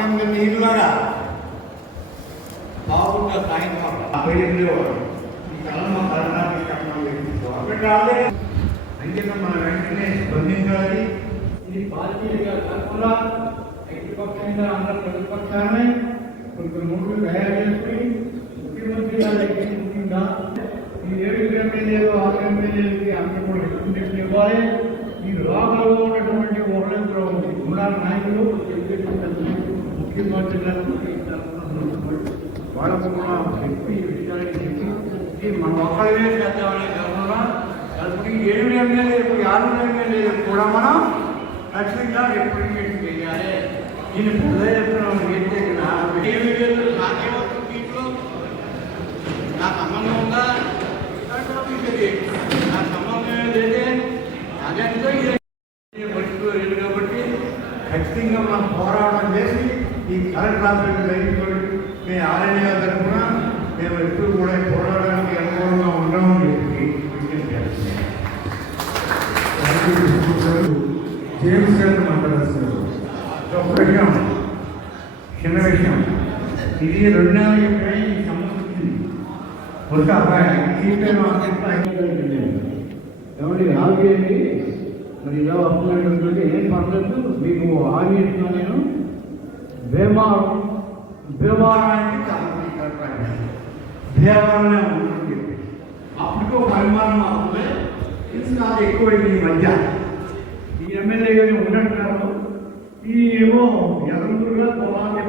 మాకెంత నీళ్ళరా బాగుందా సాయంత్రం ఈ కాలం మా కరోనాకి గవర్నమెంట్ రాలేదు అంటే మనం వెంటనే స్పందించాలి. ఇది పార్టీలుగా కాకుండా ఐక్యపక్షంగా అందరూ ప్రతిపక్షాన్ని కొన్ని మూడు తయారు చేసుకుని ముఖ్యమంత్రి గారికి ముఖ్యంగా ఈ 7 ఎమ్మెల్యేలు 6 ఎమ్మెల్యేలకి అందరూ కూడా రికమెండేషన్ ఇవ్వాలి. ఈ లోకల్లో ఉన్నటువంటి ఒకరిద్దరు గుండాల నాయకులు ముఖ్యమంత్రి గారు వాళ్ళకు కూడా చెప్పి ఈ విషయాన్ని చెప్పి మన ఒక్కరే చేద్దామనే కాకుండా కలిపి 7 ఎమ్మెల్యేలకు 6 ఎమ్మెల్యేలకు కూడా మనం ఖచ్చితంగా రిప్రజెంటేషన్ చేయాలి. దీన్ని ప్రజలు ఏంటంటే నాకేమవుతుంది దీంట్లో నా సంబంధం ఉందా నా సంబంధం లేదే అదంతా పరిస్థితులు కాబట్టి ఖచ్చితంగా మనం పోరాటం చేసి ఈ కరెంట్ ఆపరేషన్ రైతులు మేము ఆర్ఎన్ఏ తరఫున మేము ఎప్పుడు కూడా పోరాటానికి అనుకూలంగా ఉండమని చెప్పి విజ్ఞప్తి చేస్తున్నాం. జేమ్స్ గారిని మాట్లాడారు. ఒక విషయం, చిన్న విషయం, ఇది 2 నెలల క్రితం ఈ సమస్య వచ్చింది. ఒక అబ్బాయి ఏమండి ఆర్బీఐ మరి ఇలా వస్తున్నటువంటి ఏం పర్లేదు మీకు హామీ ఇస్తున్నా నేను భీమవరానికి దేవాలయం ఉంటుంది. అప్పటికో పరిమాణం అవుతుంది. ఇంకా ఎక్కువైంది ఈ మధ్య. ఈ ఎమ్మెల్యే ఉన్నట్టు ఈ ఏమో ఎదురుగా పొలాన్ని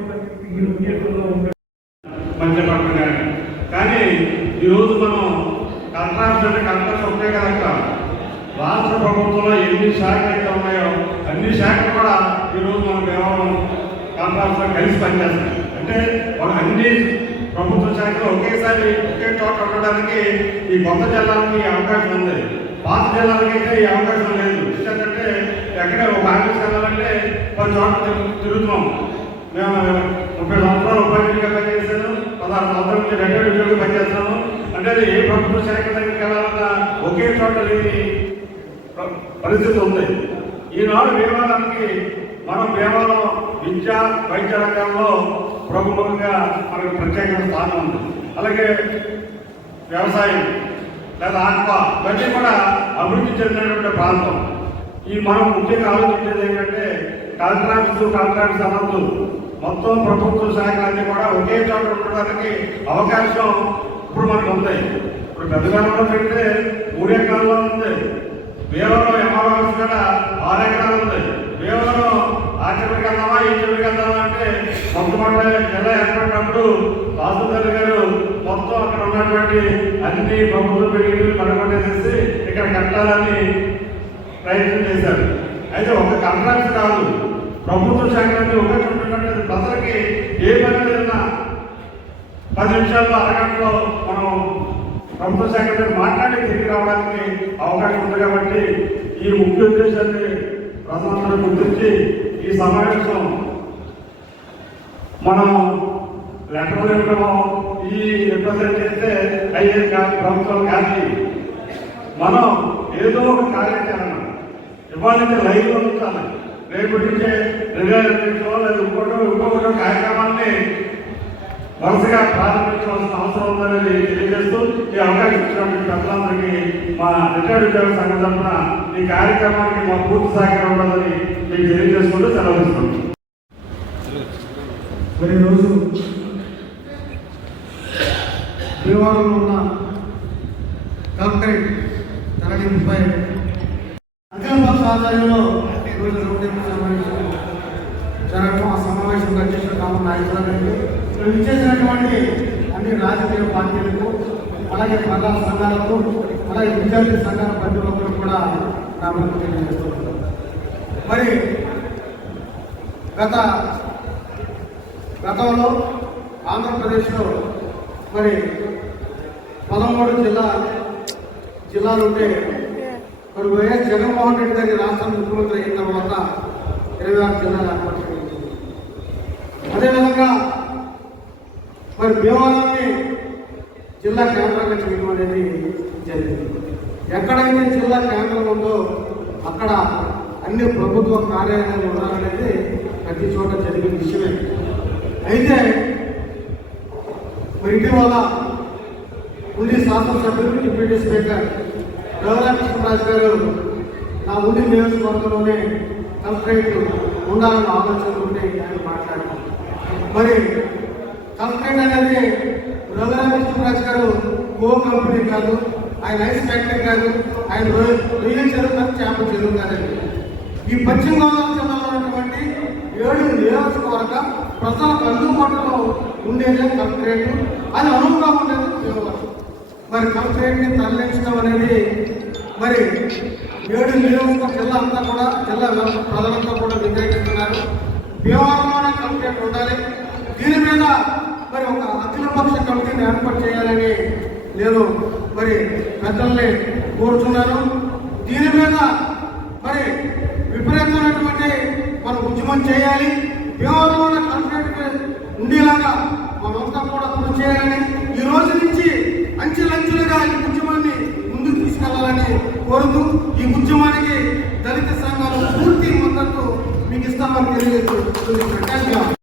ఈ ఉద్యోగంలో ఉంటారు మంచి పడుతున్నారు. కానీ ఈరోజు మనం కలెక్టర్స్ ఉంటే కనుక రాష్ట్ర ప్రభుత్వంలో ఎన్ని శాఖలు అయితే ఉన్నాయో అన్ని శాఖలు కూడా ఈరోజు మన వ్యవహారం కాంట్రాక్ట్స్లో కలిసి పనిచేస్తాయి. అంటే ఒక అన్ని ప్రభుత్వ శాఖలు ఒకేసారి ఒకే చోట ఉండడానికి ఈ కొత్త జిల్లాలకి అవకాశం ఉంది. పాత జిల్లాలకైతే ఈ అవకాశం లేదు. ఎందుకంటే ఎక్కడే ఒక ఆఫీస్ వెళ్ళాలంటే 10 చోట్ల తిరుగుతున్నాం. మేము 30 సంవత్సరాలు ఉపాధ్యాయుడిగా పనిచేశాను, 16 సంవత్సరాల నుంచి రిటైర్డ్ ఉద్యోగులు పనిచేస్తాము. అంటే ఏ ప్రభుత్వ శాఖ దగ్గరికి వెళ్ళాలన్నా ఒకే చోట లేని పరిస్థితి ఉంది. ఈనాడు భీమవరానికి మనం భీమవరం విద్య వైద్య రంగంలో ప్రముఖంగా మనకు ప్రత్యేకమైన స్థానం ఉంది. అలాగే వ్యవసాయం లేదా ఆత్మ ఇవన్నీ కూడా అభివృద్ధి చెందినటువంటి ప్రాంతం. ఈ మనం ముఖ్యంగా ఆలోచించేది ఏంటంటే కాంట్రాక్ట్స్ అనద్దు. మొత్తం ప్రభుత్వ శాఖలన్నీ కూడా ఒకే చోట ఉండడానికి అవకాశం ఇప్పుడు మనకు ఉంది. ఇప్పుడు పెద్దగానంలో పెడితే 3 ఎకరాల్లో ఉంది. భీమవరం ఎంఆర్ఓస్ కూడా 6 ఎకరాలు ఉంది. భీమవరం ఆ చివరికి వెళ్దామా ఈ చివరికి వెళ్దామా అంటే మొట్టమొదటి జిల్లా ఏర్పడినప్పుడు తహసీల్దార్ గారు మొత్తం అక్కడ ఉన్నటువంటి అన్ని ప్రభుత్వ బిల్డింగ్లు పడగొట్టేసేసి ఇక్కడ కట్టాలని ప్రయత్నం చేశారు. అయితే ఒక కాంట్రాక్ట్ కాదు, ప్రభుత్వ శాఖలన్నీ ఒకే చూస్తున్నట్టు ప్రజలకి ఏ పని లేదన్నా 10 నిమిషాల్లో అరగంటలో మనం ప్రభుత్వ శాఖతో మాట్లాడి తిరిగి రావడానికి అవకాశం ఉంది. కాబట్టి ఈ ముఖ్య ఉద్దేశాన్ని ప్రజలందరూ గుర్తించి ఈ సమావేశం మనం లెటర్లు ఇవ్వడము ఈ రిప్రజెంట్ చేస్తే అయ్యేది కాదు, ప్రభుత్వం కాదు. మనం ఏదో ఒక కార్యాచరణ ఇవాళ లైవ్లో ఉంచాలి. రేపు నుంచే రిజర్వేషన్లో లేదా ఇంకొకటో కార్యక్రమాన్ని వరుసగా ప్రారంభించవలసిన అవసరం ఉందని తెలియజేస్తూ ఈ అవకాశం ఇచ్చినటువంటి పెద్దలందరికీ మా రిటైర్డ్ ఉద్యోగ సంఘం తరఫున ఈ కార్యక్రమానికి మా పూర్తి సహకారం ఉండాలని మీకు తెలియజేసుకుంటూ సెలవుస్తున్నాం. మరి రోజు భీమవరంలో ఉన్న కలెక్టరేట్ తరలింపుపై అఖిలపక్ష ఆధ్వర్యంలో ఈరోజు సమావేశం జరగడం, ఆ సమావేశం అధ్యక్షులు కామన్ నాయకులకు ఇచ్చేసినటువంటి అన్ని రాజకీయ పార్టీలకు అలాగే ప్రజా సంఘాలకు అలాగే విద్యార్థి సంఘాల ప్రతినిధులకు కూడా రామని తెలియజేస్తున్నారు. మరి గతంలో ఆంధ్రప్రదేశ్లో మరి 13 జిల్లాలు ఉంటే మరి వైఎస్ జగన్మోహన్ రెడ్డి గారి రాష్ట్ర ముఖ్యమంత్రి అయిన తర్వాత 26 జిల్లాలు ఏర్పాటు చేయడం. అదేవిధంగా మరి భీమవరాన్ని జిల్లా కేంద్రంగా చేయడం అనేది జరిగింది. ఎక్కడైతే జిల్లా కేంద్రం ఉందో అక్కడ అన్ని ప్రభుత్వ కార్యాలయాలు ఉండాలనేది ప్రతి చోట జరిగిన విషయమే. అయితే మరి ఇటీవల ఉండి శాసనసభ్యులు డిప్యూటీ స్పీకర్ రఘురామకృష్ణరాజు గారు నా ఉండి నియోజకవర్గంలోనే కలెక్టరేట్ ఉండాలన్న ఆలోచన ఉంటే ఆయన మాట్లాడారు. మరి కలెక్టరేట్ అనేది రఘురామకృష్ణరాజు గారు కో కంపెనీ కాదు, ఆయన ఐస్ ఫ్యాక్టరీ కాదు, ఆయన రొయ్యల చెరువు కాదు, చేపల చెరువు కాదండి. ఈ పశ్చిమ గోదావరి జిల్లాలో ఉన్నటువంటి 7 నియోజకవర్గ ప్రజలకు అందుబాటులో ఉండేదే కలెక్టరేట్, అది అనువుగా ఉండేది భీమవరం. మరి కలెక్టరేట్ని తరలించడం అనేది మరి 7 నియోజకవర్గ జిల్లా అంతా కూడా జిల్లా ప్రజలంతా కూడా వ్యతిరేకిస్తున్నారు. భీమవరంలోనే కలెక్టరేట్ ఉండాలి. దీని మీద మరి ఒక అఖిలపక్ష కమిటీని ఏర్పాటు చేయాలని నేను మరి పెద్దల్ని కోరుతున్నాను. దీని మీద మరి విపరీతమైనటువంటి మనం ఉద్యమం చేయాలి. భీమవరంలో కలెక్టరేట్ ఉండేలాగా మనమంతా కూడా కృషి చేయాలని, ఈ రోజు నుంచి అంచెలంచెలుగా ఈ ఉద్యమాన్ని ముందుకు తీసుకెళ్లాలని కోరుతూ ఈ ఉద్యమానికి దళిత సంఘాలు పూర్తి మద్దతు మీకు ఇస్తామని తెలియజేస్తున్నాను.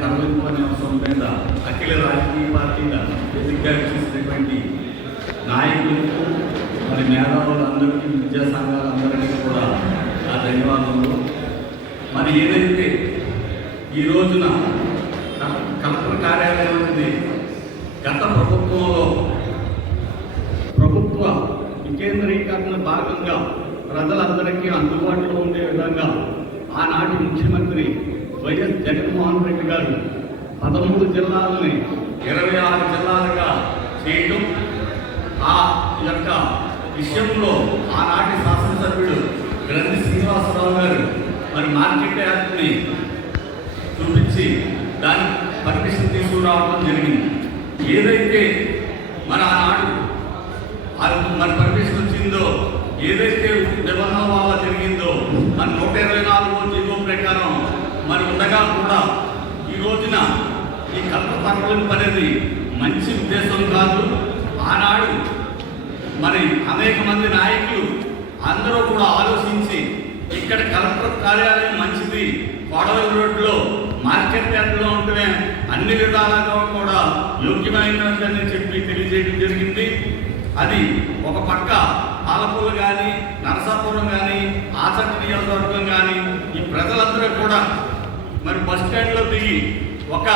తరలింపునే అవసరం మీద అఖిల రాజకీయ పార్టీల వేదికగా చేసినటువంటి నాయకులకు మరి మేధావులందరికీ విద్యా సంఘాలందరికీ కూడా నా ధన్యవాదములు. మరి ఏదైతే ఈ రోజున కలెక్టర్ కార్యాలయం అనేది గత ప్రభుత్వంలో ప్రభుత్వ వికేంద్రీకరణ భాగంగా ప్రజలందరికీ అందుబాటులో ఉండే విధంగా ఆనాటి ముఖ్యమంత్రి వైఎస్ జగన్మోహన్ రెడ్డి గారు 13 జిల్లాలని 26 జిల్లాలుగా చేయడం, ఆ యొక్క విషయంలో ఆనాటి శాసనసభ్యుడు గ్రంథి శ్రీనివాసరావు గారు మరి మార్కెట్ యాక్ట్ని చూపించి దాని పర్మిషన్ తీసుకురావడం జరిగింది. ఏదైతే మరి ఆనాడు మరి పర్మిషన్ వచ్చిందో, ఏదైతే నిబంధనల వల్ల జరిగిందో మరి 124 జీవో ప్రకారం మరి ఉండగా కూడా ఈ రోజున ఈ కలెక్టర్ తరలింపు అనేది మంచి ఉద్దేశం కాదు. ఆనాడు మరి అనేక మంది నాయకులు అందరూ కూడా ఆలోచించి ఇక్కడ కలెక్టర్ కార్యాలయం మంచిది, కోడవల్లి రోడ్లో మార్కెట్ యార్డ్లో ఉంటేనే అన్ని విధాలుగా కూడా యోగ్యమైనదని చెప్పి తెలియజేయడం జరిగింది. అది ఒక పక్క పాలపూలు కానీ, నరసాపురం కానీ, ఆచరణ నియోజకవర్గం కానీ ఈ ప్రజలందరూ కూడా మరి బస్ స్టాండ్లో దిగి, ఒక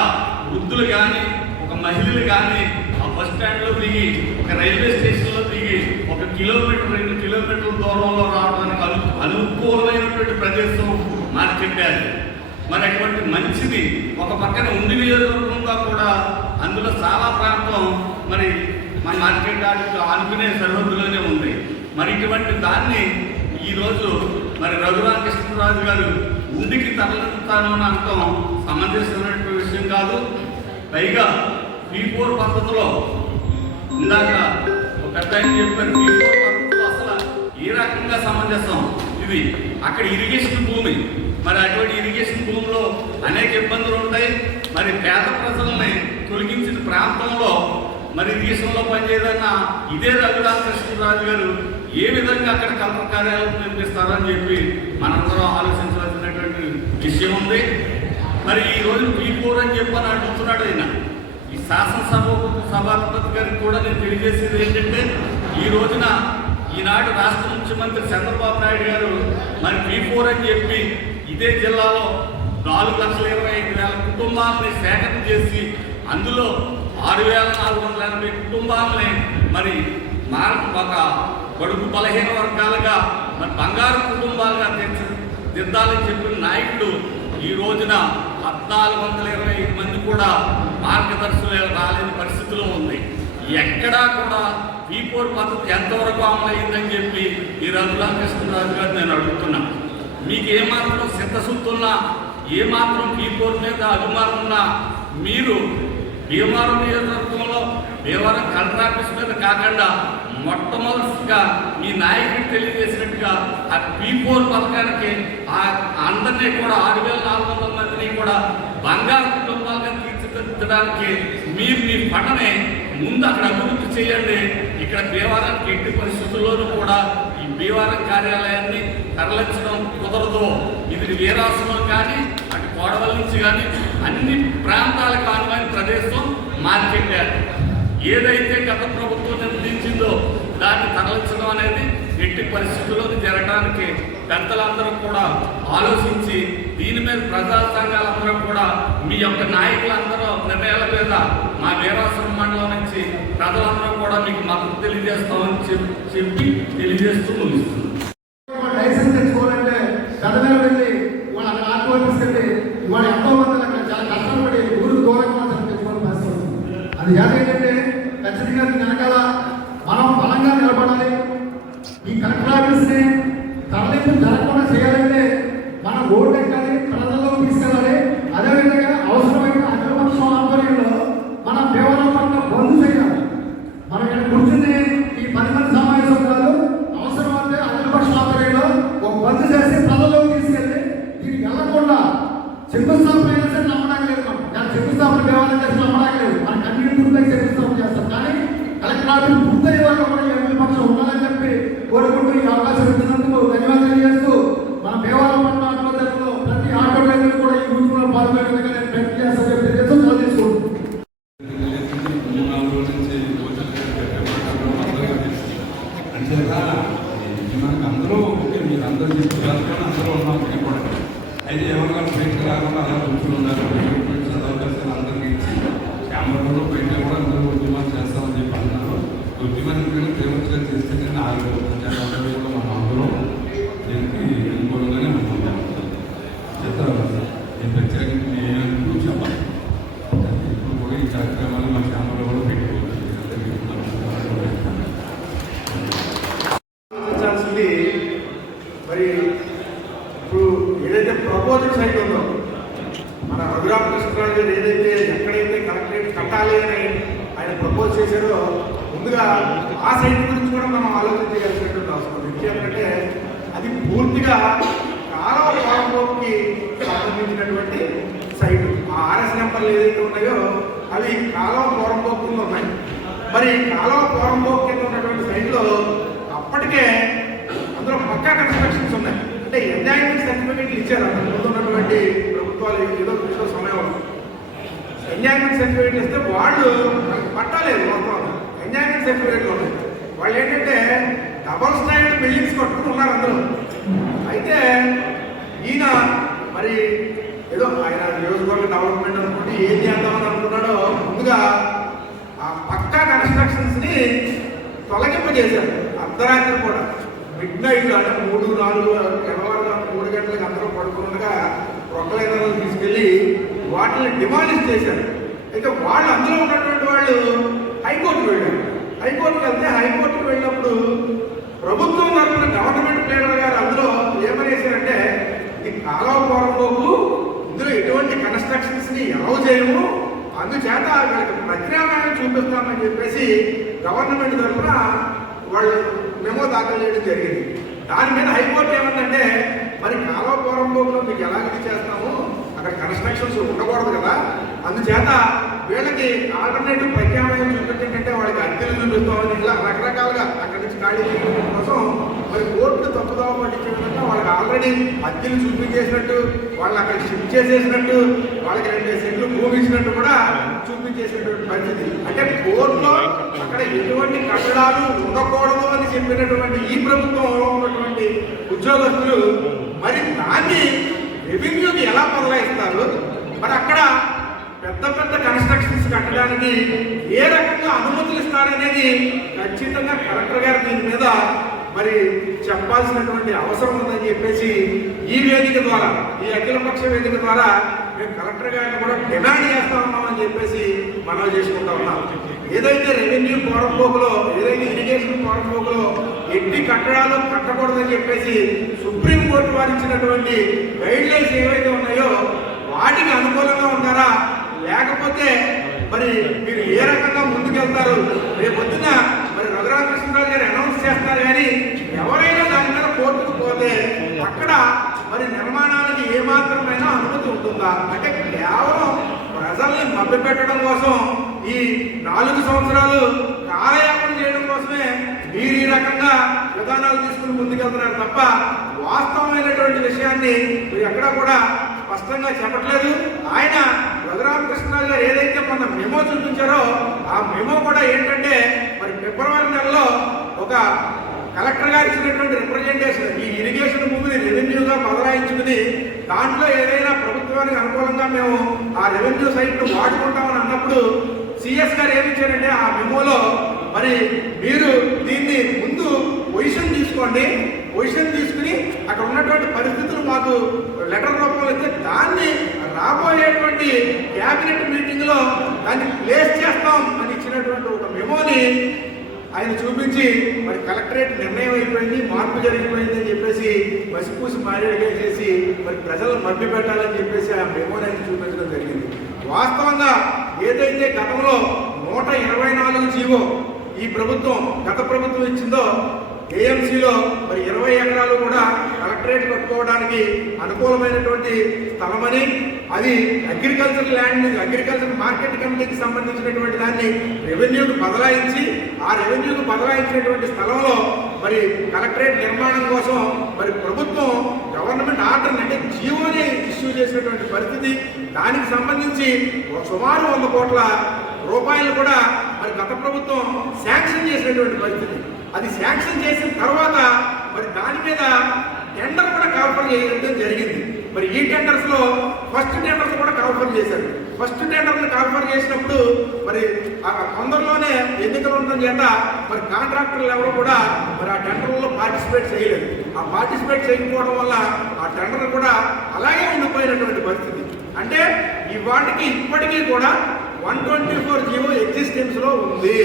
వృద్ధులు కానీ ఒక మహిళలు కానీ ఆ బస్ స్టాండ్లో దిగి, ఒక రైల్వే స్టేషన్లో దిగి 1 కిలోమీటర్ 2 కిలోమీటర్ల దూరంలో రావడానికి అనుకూలమైనటువంటి ప్రదేశం మార్కెట్ యార్డ్. మరి అటువంటి మంచిది ఒక పక్కన ఉండి నియోజకవర్గంగా కూడా అందులో చాలా ప్రాంతం మరి మన మార్కెట్ యార్డ్ ఆనుకునే సరిహద్దులోనే ఉంది. మరి ఇటువంటి దాన్ని ఈరోజు మరి రఘురామకృష్ణరాజు గారు ఉండికి తరలిస్తాను అని అర్థం సమంజసమైనటువంటి విషయం కాదు. పైగా P4 పద్ధతిలో ఇందాక ఒక పెద్ద ఆయన చెప్పారు, P4 పద్ధతిలో అసలు ఏ రకంగా సమంజసం ఇది. అక్కడ ఇరిగేషన్ భూమి, మరి అటువంటి ఇరిగేషన్ భూమిలో అనేక ఇబ్బందులు ఉంటాయి. మరి పేద ప్రజల్ని తొలగించిన ప్రాంతంలో మరి ఇరిగేషన్లో పనిచేయదన్న ఇదే రఘురామకృష్ణరాజు గారు ఏ విధంగా అక్కడ కలెక్టర్ కార్యాలయం నిర్మిస్తారని చెప్పి మనందరం ఆలోచించవలసినటువంటి విషయం ఉంది. మరి ఈ రోజు P4 అని చెప్పని అడుగుతున్నాడు ఆయన. ఈ సభాపతి గారికి కూడా నేను తెలియజేసేది ఏంటంటే, ఈ రోజున ఈనాడు రాష్ట్ర ముఖ్యమంత్రి చంద్రబాబు నాయుడు గారు మరి P4 అని చెప్పి ఇదే జిల్లాలో 4,25,000 కుటుంబాలని సేకరణ చేసి అందులో 6,480 కుటుంబాలని మరి ఒక బడుగు బలహీన వర్గాలుగా మరి బంగారు కుటుంబాలుగా తీర్చిదిద్దాలని చెప్పిన నాయకుడు ఈ రోజున 1,425 మంది కూడా మార్గదర్శులు రాలేని పరిస్థితిలో ఉంది. ఎక్కడా కూడా P4 పద్ధతి ఎంతవరకు అమలైందని చెప్పి ఈ రఘురామకృష్ణరాజు గారు నేను అడుగుతున్నా. మీకు ఏమాత్రం సిద్ధశుద్ధి ఉన్నా, ఏమాత్రం P4 మీద అభిమానం ఉన్నా మీరు భీమవరం నియోజకవర్గంలో భీమవరం కలెక్టర్ ఆఫీస్ మీద కాకుండా మొట్టమొదటిగా మీ నాయకుడికి తెలియజేసినట్టుగా ఆ P4 పథకానికి అందరినీ కూడా 6,400 మందిని కూడా బంగారు కుటుంబాలుగా తీర్చిదిద్దడానికి మీరు మీ పట్టనే ముందు అక్కడ అభివృద్ధి చేయండి. ఇక్కడ భీమవరానికి ఎట్టి పరిస్థితుల్లోనూ కూడా ఈ భీమవరం కార్యాలయాన్ని తరలించడం కుదరదు. ఇది వీరాసనం కానీ అటు కోడవల నుంచి కానీ అన్ని ప్రాంతాలకు అనువైన ప్రదేశం మార్కెట్ యార్డ్. ఏదైతే గత ప్రభుత్వం నిర్ణయించిందో దాన్ని తరలించడం అనేది ఎట్టి పరిస్థితుల్లోనూ జరగడానికి పెద్దలందరూ కూడా ఆలోచించి దీని మీద ప్రజా సంఘాలందరూ కూడా మీ యొక్క నాయకులందరూ నిర్ణయాల మీద మా వీరాశ్రమ మండలం నుంచి ప్రజలందరూ కూడా మీకు మద్దతు తెలియజేస్తామని చెప్పి తెలియజేస్తూ ముగిస్తుంది. లైసెన్స్ తెచ్చుకోవాలంటే గదవేల వెళ్ళి వాళ్ళ ఆటో తీసుకెళ్ళి ఇవాళ ఎంతో మంది అక్కడ చాలా కష్టపడి ఊరికి దూరంగా తెచ్చుకోవాలని పరిస్థితి. అది ఏంటంటే ఖచ్చితంగా వెనకాల మనం బలంగా నిలబడాలి. ఈ కలెక్టర్ ఆఫీస్ని తరలింపు జరగకుండా చేయాలంటే మనం ఓటు ఎక్కాలి, ప్రజల్లో తీసుకెళ్ళాలి. అదేవిధంగా అవసరమైన అఖిలపక్షం ఆధ్వర్యంలో మనం దేవాలయం పట్ల బంద్ చేయాలి. మనం ఇక్కడ కూర్చుని ఈ 10 మంది సమావేశం కాదు, అవసరమైతే అఖిలపక్షం ఆధ్వర్యంలో ఒక బంద్ చేసి ప్రజల్లో తీసుకెళ్ళి దీనికి వెళ్ళకుండా శంకుస్థాపన అయినా సరే నమ్మడానికి లేదు. మనం శంకుస్థాపన దేవాలయం చేసి నమ్మడానికి లేదు. మనకు అన్ని పూర్తయి శంకుస్థాపన చేస్తాం. కానీ కలెక్టర్ ఆఫీస్ పూర్తయ్యే వరకు కూడా ఎమ్మెల్యే పక్షం ఉండాలని చెప్పి కోరుకుంటూ ఈ అవకాశం ఇచ్చినందుకు ధన్యవాదాలు తెలియజేస్తూ మన దేవాలయం పట్ల ఆధ్వర్యంలో ప్రతి ఆటో డ్రైవర్ కూడా ఈ ఉద్యమంలో పాల్గొనే విధంగా నేను ప్రయత్నం చేస్తాను చెప్పి తెలియజేస్తూ మనకు అందరూ మీరు అందరూ చెప్తున్నారు, అందరూ ఉన్నాం కూడా. అయితే ఏమన్నా బయటకు రాకుండా అలా కూర్చుని ఉన్నారు. అవకాశాలు అందరికీ ఇచ్చి కెమెరాలో బయట కూడా అందరూ ఉద్యమాలు చేస్తామని చెప్పి అన్నారు. ఉద్యమాన్ని ఎందుకంటే ఫేమస్గా చేస్తే కానీ ఆగిపోతుంది. మన అందరూ దీనికి అనుకూలంగానే ఉన్నాం. చెప్తారు సార్, నేను ప్రత్యేకంగా నేను చెప్పాలి. ఇప్పుడు కూడా ఈ కార్యక్రమాలు మా కెమెరా కూడా పెట్టుకోవాలి. మరి ఇప్పుడు ఏదైతే ప్రపోజల్ సైట్ ఉందో మన రఘురామకృష్ణరాజు గారు ఏదైతే ఎక్కడైతే కలెక్టరేట్ కట్టాలి అని ఆయన ప్రపోజ్ చేశారో ముందుగా ఆ సైట్ గురించి కూడా మనం ఆలోచించగలిగినటువంటి అవసరం ఉంది. ఎందుకంటే అది పూర్తిగా కాలువ పోరంబోక్కి సంబంధించినటువంటి సైట్. ఆ ఆర్ఎస్ నెంబర్లు ఏదైతే ఉన్నాయో అవి కాలువ పోరంబోక్ కింద ఉన్నాయి. మరి కాలువ పోరంబోక్ కింద ఉన్నటువంటి సైట్లో అప్పటికే అందులో పక్కా కన్స్ట్రక్షన్స్ ఉన్నాయి. అంటే ఎంజాయ్మెంట్ సర్టిఫికేట్లు ఇచ్చారు అంత ముందు ఉన్నటువంటి ప్రభుత్వాలు. ఏదో సమయం ఎంజాయ్మెంట్ సర్టిఫికేట్లు ఇస్తే వాళ్ళు పట్టాలేదు. మొత్తం ఎంజాయ్మెంట్ సర్టిఫికేట్లు ఉన్నాయి. వాళ్ళు ఏంటంటే డబల్ స్టైల్ బిల్డింగ్స్ కట్టుకుని ఉన్నారు అందరూ. అయితే ఈయన మరి ఏదో ఆయన నియోజకవర్గ డెవలప్మెంట్ అనుకుంటే ఏం చేద్దామని అనుకున్నాడో ముందుగా ఆ పక్కా కన్స్ట్రక్షన్స్ని తొలగింపజేశారు. అర్ధరాత్రి కూడా మిడ్ నైట్ అంటే 3-4 తెల్లవారుజాము 3 గంటలకు అందరూ పడుకుండగా ప్రొక్లైనర్లు తీసుకెళ్ళి వాటిని డిమాలిష్ చేశారు. అయితే వాళ్ళు అందులో ఉన్నటువంటి వాళ్ళు హైకోర్టుకు వెళ్ళారు. హైకోర్టుకు వెళ్తే హైకోర్టుకు వెళ్ళినప్పుడు ప్రభుత్వం తరఫున గవర్నమెంట్ ప్లేడర్ గారు అందులో ఏమనేసారంటే ఇది కాలువ పోరంబోకు, ఇందులో ఎటువంటి కన్స్ట్రక్షన్స్ని అలౌ చేయము, అందుచేత వీళ్ళకి ప్రత్యామ్నాయం చూపిస్తామని చెప్పేసి గవర్నమెంట్ తరఫున వాళ్ళు మెమో దాఖలు చేయడం జరిగింది. దాని మీద హైకోర్టు ఏమందంటే మరి కాలువ పోరంబోకులో మీకు ఎలాగైతే చేస్తాము, అక్కడ కన్స్ట్రక్షన్స్ ఉండకూడదు కదా, అందుచేత వీళ్ళకి ఆల్టర్నేటివ్ ప్రత్యామ్నాయం చూపించంటే వాళ్ళకి అద్దెలు చూపిస్తామని ఇలా రకరకాలుగా అక్కడి నుంచి ఖాళీ చేయడం కోసం మరి కోర్టు తప్పుదోవ పట్టించే విధంగా వాళ్ళకి ఆల్రెడీ అద్దెలు చూపించేసినట్టు, వాళ్ళు అక్కడ షిఫ్ట్ చేసేసినట్టు, వాళ్ళకి 2 సెంట్లు భూమి ఇచ్చినట్టు కూడా చూపించేసినటువంటి పరిస్థితి. అంటే కోర్టులో అక్కడ ఎటువంటి కట్టడాలు ఉండకూడదు అని చెప్పినటువంటి ఈ ప్రభుత్వంలో ఉన్నటువంటి ఉద్యోగస్తులు మరి దాన్ని రెవెన్యూకి ఎలా బదలాయిస్తారు? మరి అక్కడ పెద్ద పెద్ద కన్స్ట్రక్షన్స్ కట్టడానికి ఏ రకంగా అనుమతులు ఇస్తారనేది ఖచ్చితంగా కలెక్టర్ గారు దీని మీద మరి చెప్పాల్సినటువంటి అవసరం ఉందని చెప్పేసి ఈ వేదిక ద్వారా, ఈ అఖిలపక్ష వేదిక ద్వారా మేము కలెక్టర్ గారిని కూడా డిమాండ్ చేస్తా ఉన్నామని చెప్పేసి మనవి చేసుకుంటా ఉన్నాం. ఏదైతే రెవెన్యూ పోరంబోకులో, ఏదైతే ఇరిగేషన్ పోరంబోకులో ఎట్టి కట్టడాలు కట్టకూడదని చెప్పేసి సుప్రీంకోర్టు వారు ఇచ్చినటువంటి గైడ్ లైన్స్ ఏవైతే ఉన్నాయో వాటికి అనుకూలంగా ఉంటారా, లేకపోతే మరి మీరు ఏ రకంగా ముందుకెళ్తారు? రేపొద్దున మరి రఘురామకృష్ణరాజు గారు అనౌన్స్ చేస్తారు. కానీ ఎవరైనా దాని మీద కోర్టుకు పోతే అక్కడ మరి నిర్మాణానికి ఏమాత్రమైనా అనుమతి ఉంటుందా? అంటే కేవలం ప్రజల్ని మభ్యపెట్టడం కోసం ఈ 4 సంవత్సరాలు కాలయాపన చేయడం కోసమే మీరు ఈ రకంగా విధానాలు తీసుకుని ముందుకెళ్తున్నారు తప్ప వాస్తవమైనటువంటి విషయాన్ని మీరు ఎక్కడా కూడా స్పష్టంగా చెప్పట్లేదు. ఆయన రఘురామకృష్ణరాజు గారు ఏదైతే మన మెమో చూపించారో ఆ మెమో కూడా ఏంటంటే మరి ఫిబ్రవరి నెలలో ఒక కలెక్టర్ గారు ఇచ్చినటువంటి రిప్రజెంటేషన్, ఈ ఇరిగేషన్ భూమిని రెవెన్యూగా బదలాయించుకుని దాంట్లో ఏదైనా ప్రభుత్వానికి అనుకూలంగా మేము ఆ రెవెన్యూ సైట్ను వాడుకుంటామని అన్నప్పుడు సిఎస్ గారు ఏమి ఇచ్చారంటే ఆ మెమోలో మరి మీరు దీన్ని ముందు పొజిషన్ తీసుకోండి, పొజిషన్ తీసుకుని అక్కడ ఉన్నటువంటి పరిస్థితులు మాకు లెటర్ రూపంలో ఇస్తే దాన్ని రాబోయేటువంటి క్యాబినెట్ మీటింగ్ లో దాన్ని ప్లేస్ చేస్తాం అని ఇచ్చినటువంటి ఒక మెమోని ఆయన చూపించి మరి కలెక్టరేట్ నిర్ణయం అయిపోయింది, మార్పు జరిగిపోయింది అని చెప్పేసి మసిపూసి మారేడుగా చేసి మరి ప్రజలను మభ్య పెట్టాలని చెప్పేసి ఆ మెమోని ఆయన చూపించడం జరిగింది. వాస్తవంగా ఏదైతే గతంలో 124 జీవో ఈ ప్రభుత్వం గత ప్రభుత్వం ఇచ్చిందో ఏఎంసీలో మరి 20 ఎకరాలు కూడా కలెక్టరేట్ కట్టుకోవడానికి అనుకూలమైనటువంటి స్థలమని, అది అగ్రికల్చర్ ల్యాండ్, అగ్రికల్చర్ మార్కెట్ కమిటీకి సంబంధించినటువంటి దాన్ని రెవెన్యూకి బదలాయించి ఆ రెవెన్యూకి బదలాయించినటువంటి స్థలంలో మరి కలెక్టరేట్ నిర్మాణం కోసం మరి ప్రభుత్వం గవర్నమెంట్ ఆర్డర్ అంటే జీవోని ఇష్యూ చేసినటువంటి పరిస్థితి. దానికి సంబంధించి సుమారు 100 కోట్ల రూపాయలు కూడా మరి గత ప్రభుత్వం శాంక్షన్ చేసినటువంటి పరిస్థితి. అది శాంక్షన్ చేసిన తర్వాత మరి దాని మీద టెండర్ కూడా కాల్ఫర్ చేయడం జరిగింది. మరి ఈ టెండర్స్ లో ఫస్ట్ టెండర్స్ కూడా కాల్ఫర్ చేశారు. ఫస్ట్ టెండర్ని కాల్ఫర్ చేసినప్పుడు మరి కొందరిలోనే ఎన్నికలు ఉండడం చేత మరి కాంట్రాక్టర్లు ఎవరు కూడా మరి ఆ టెండర్లో పార్టిసిపేట్ చేయలేదు. ఆ పార్టిసిపేట్ చేయకపోవడం వల్ల ఆ టెండర్ కూడా అలాగే ఉండిపోయినటువంటి పరిస్థితి. అంటే ఇవాటికి ఇప్పటికీ కూడా 124 జీవో ఎగ్జిస్టెన్స్ లో ఉంది.